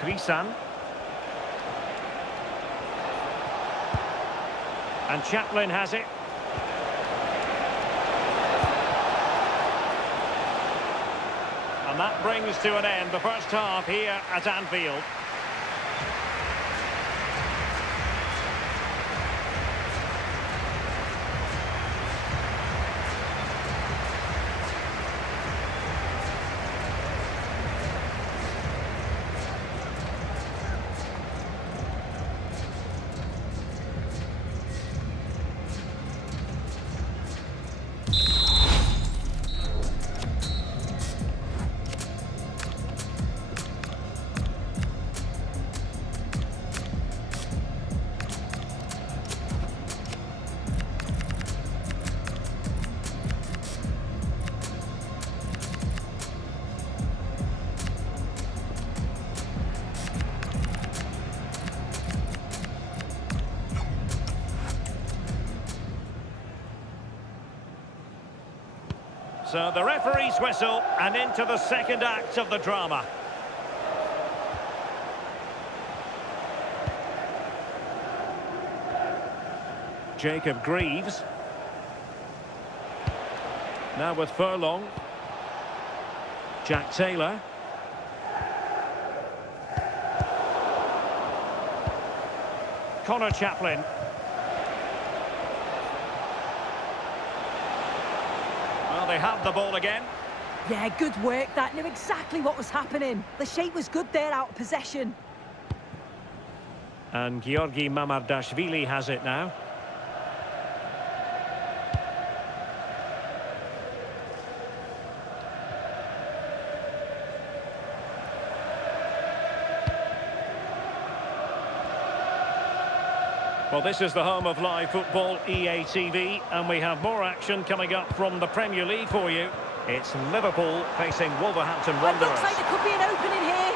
Krisan. And Chaplin has it. And that brings to an end the first half here at Anfield. So the referee's whistle and into the second act of the drama. Jacob Greaves. Now with Furlong. Jack Taylor. Connor Chaplin. Well, they have the ball again. Yeah, good work. That knew exactly what was happening. The shape was good there out of possession. And Georgi Mamardashvili has it now. Well, this is the home of live football, EA TV, and we have more action coming up from the Premier League for you. It's Liverpool facing Wolverhampton Well, it Wanderers. looks like there could be an opening here.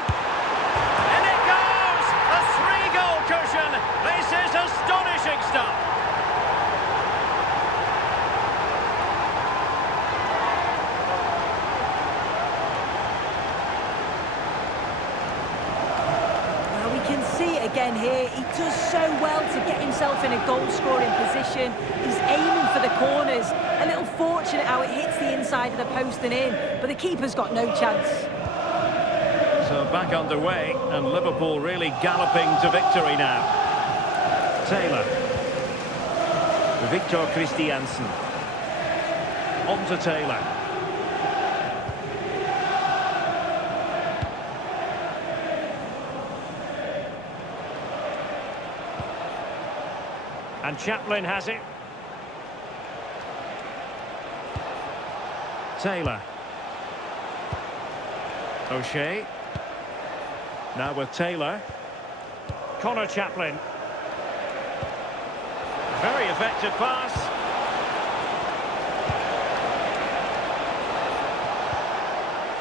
And it goes! A three-goal cushion! This is astonishing stuff! Well, we can see it again here. He does so well to get himself in a goal-scoring position. He's aiming for the corners. A little fortunate how it hits the inside of the post and in, but the keeper's got no chance. So back underway, and Liverpool really galloping to victory now. Taylor. Victor Christiansen. On to Taylor. And Chaplin has it. Taylor. O'Shea. Now with Taylor. Connor Chaplin. Very effective pass.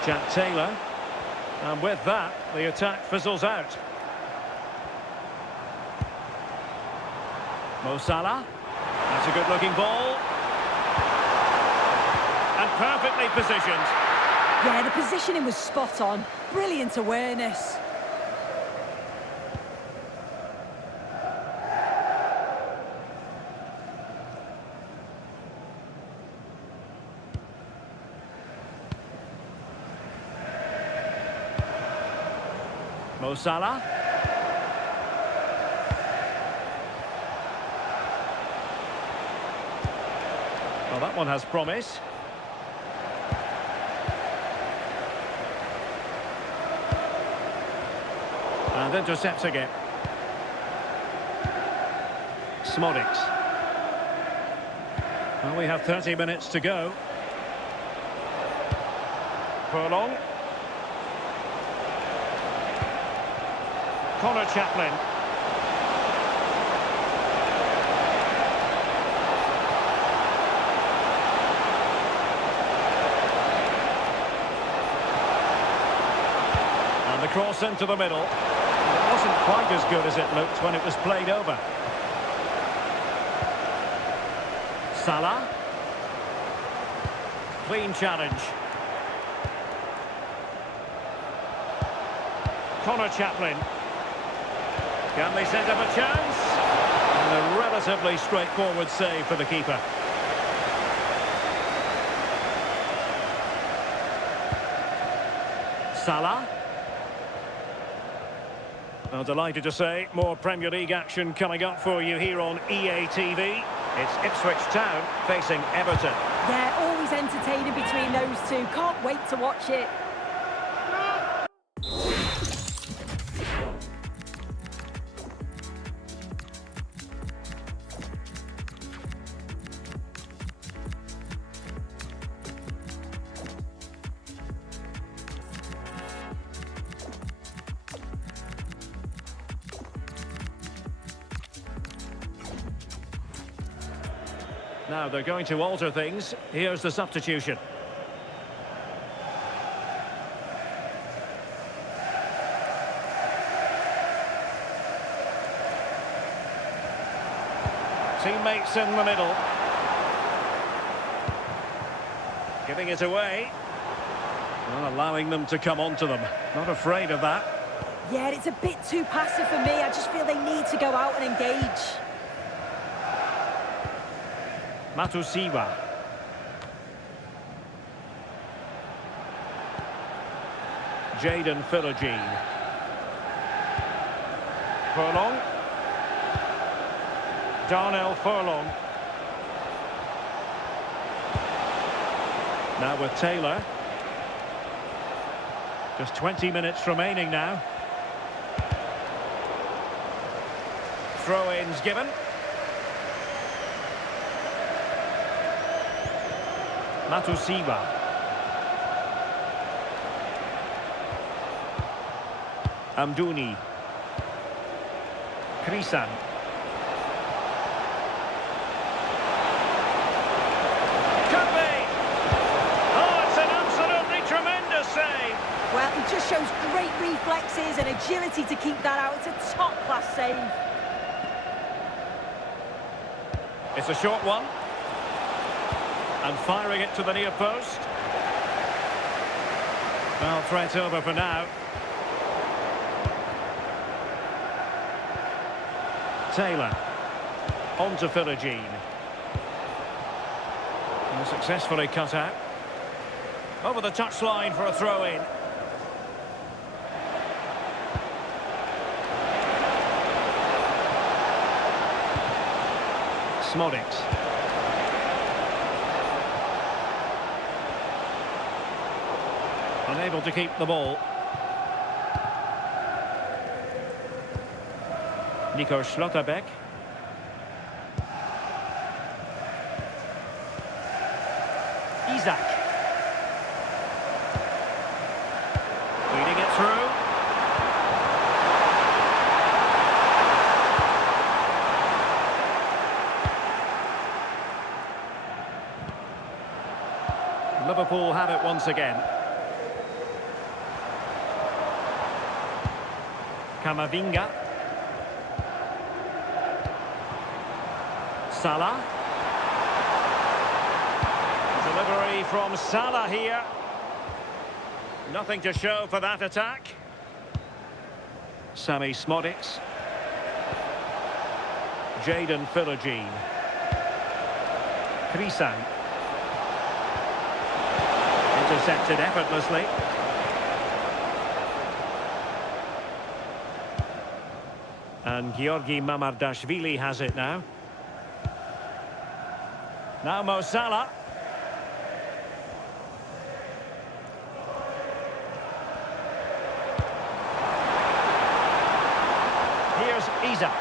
Jack Taylor. And with that, the attack fizzles out. Mo Salah. That's a good-looking ball. And perfectly positioned. Yeah, the positioning was spot on. Brilliant awareness. Mo Salah. Well, that one has promise. And intercepting it. Smodics. Well, we have 30 minutes to go. Furlong. Connor Chaplin. And the cross into the middle. It wasn't quite as good as it looked when it was played over. Salah. Clean challenge. Connor Chaplin. Can they set up a chance? And a relatively straightforward save for the keeper. Salah. Well, delighted to say, more Premier League action coming up for you here on EA TV. It's Ipswich Town facing Everton. Yeah, always entertaining between those two. Can't wait to watch it. Now they're going to alter things. Here's the substitution. Teammates in the middle. Giving it away. Well, allowing them to come onto them. Not afraid of that. Yeah, it's a bit too passive for me. I just feel they need to go out and engage. Matusiwa. Jadon Philogene. Furlong. Darnell Furlong. Now with Taylor. Just 20 minutes remaining now. Throw-ins given. Matusiwa. Amdouni. Krisan. Could be! Oh, it's an absolutely tremendous save! Well, he just shows great reflexes and agility to keep that out. It's a top-class save. It's a short one. And firing it to the near post. Well, threat over for now. Taylor. On to Philogene. And successfully cut out. Over the touchline for a throw-in. Smodics. Unable to keep the ball. Nico Schlotterbeck. Isaac. Leading it through. Liverpool have it once again. Camavinga. Salah. Delivery from Salah here. Nothing to show for that attack. Sammy Smodics. Jadon Philogene. Krisan. Intercepted effortlessly. And Georgi Mamardashvili has it now. Now Mo Salah. Here's Isaac.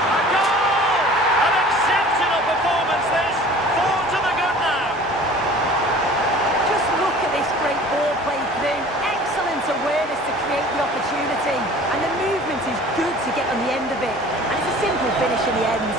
A goal! An exceptional performance this. 4 to the good now. Just look at this great ball played through. Excellent awareness to create the opportunity. And the movement is good to get on the end of it. And it's a simple finish in the end.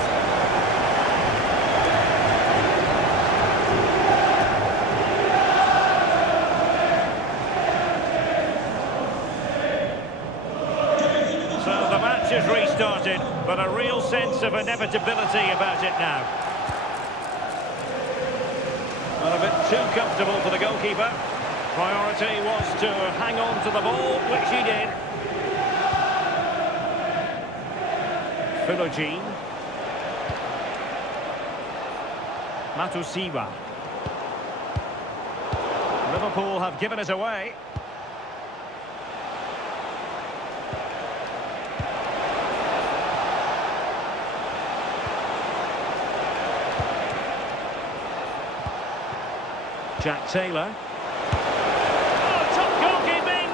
So the match is restarted, but a real sense of inevitability about it now. Well, a bit too comfortable for the goalkeeper. Priority was to hang on to the ball, which he did. Philogene. Matusiwa. Liverpool have given it away. Jack Taylor. Oh, top goalkeeping!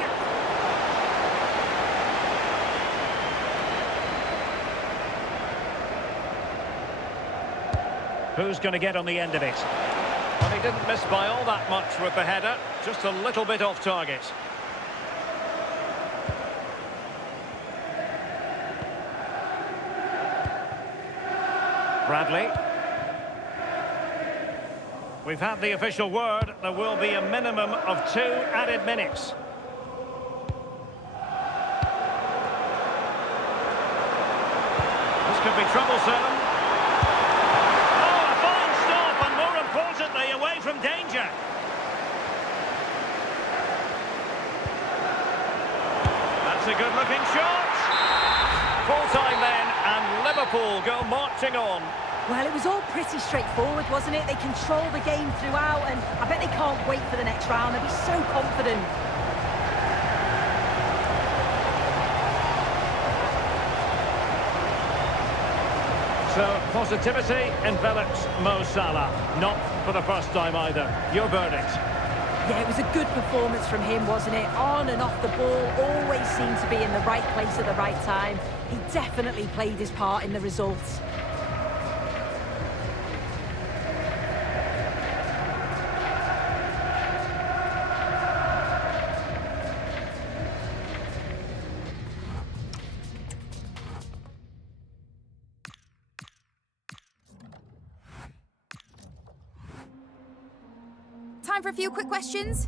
Who's going to get on the end of it? Well, he didn't miss by all that much with the header. Just a little bit off target. Bradley. We've had the official word. There will be a minimum of 2 added minutes. This could be troublesome. Oh, a fine good-looking shot. Full time then, and Liverpool go marching on. Well, it was all pretty straightforward, wasn't it? They controlled the game throughout, and I bet they can't wait for the next round. They'll be so confident. So, positivity envelops Mo Salah. Not for the first time either. Your verdict? Yeah, it was a good performance from him, wasn't it? On and off the ball, always seemed to be in the right place at the right time. He definitely played his part in the results. Time for a few quick questions.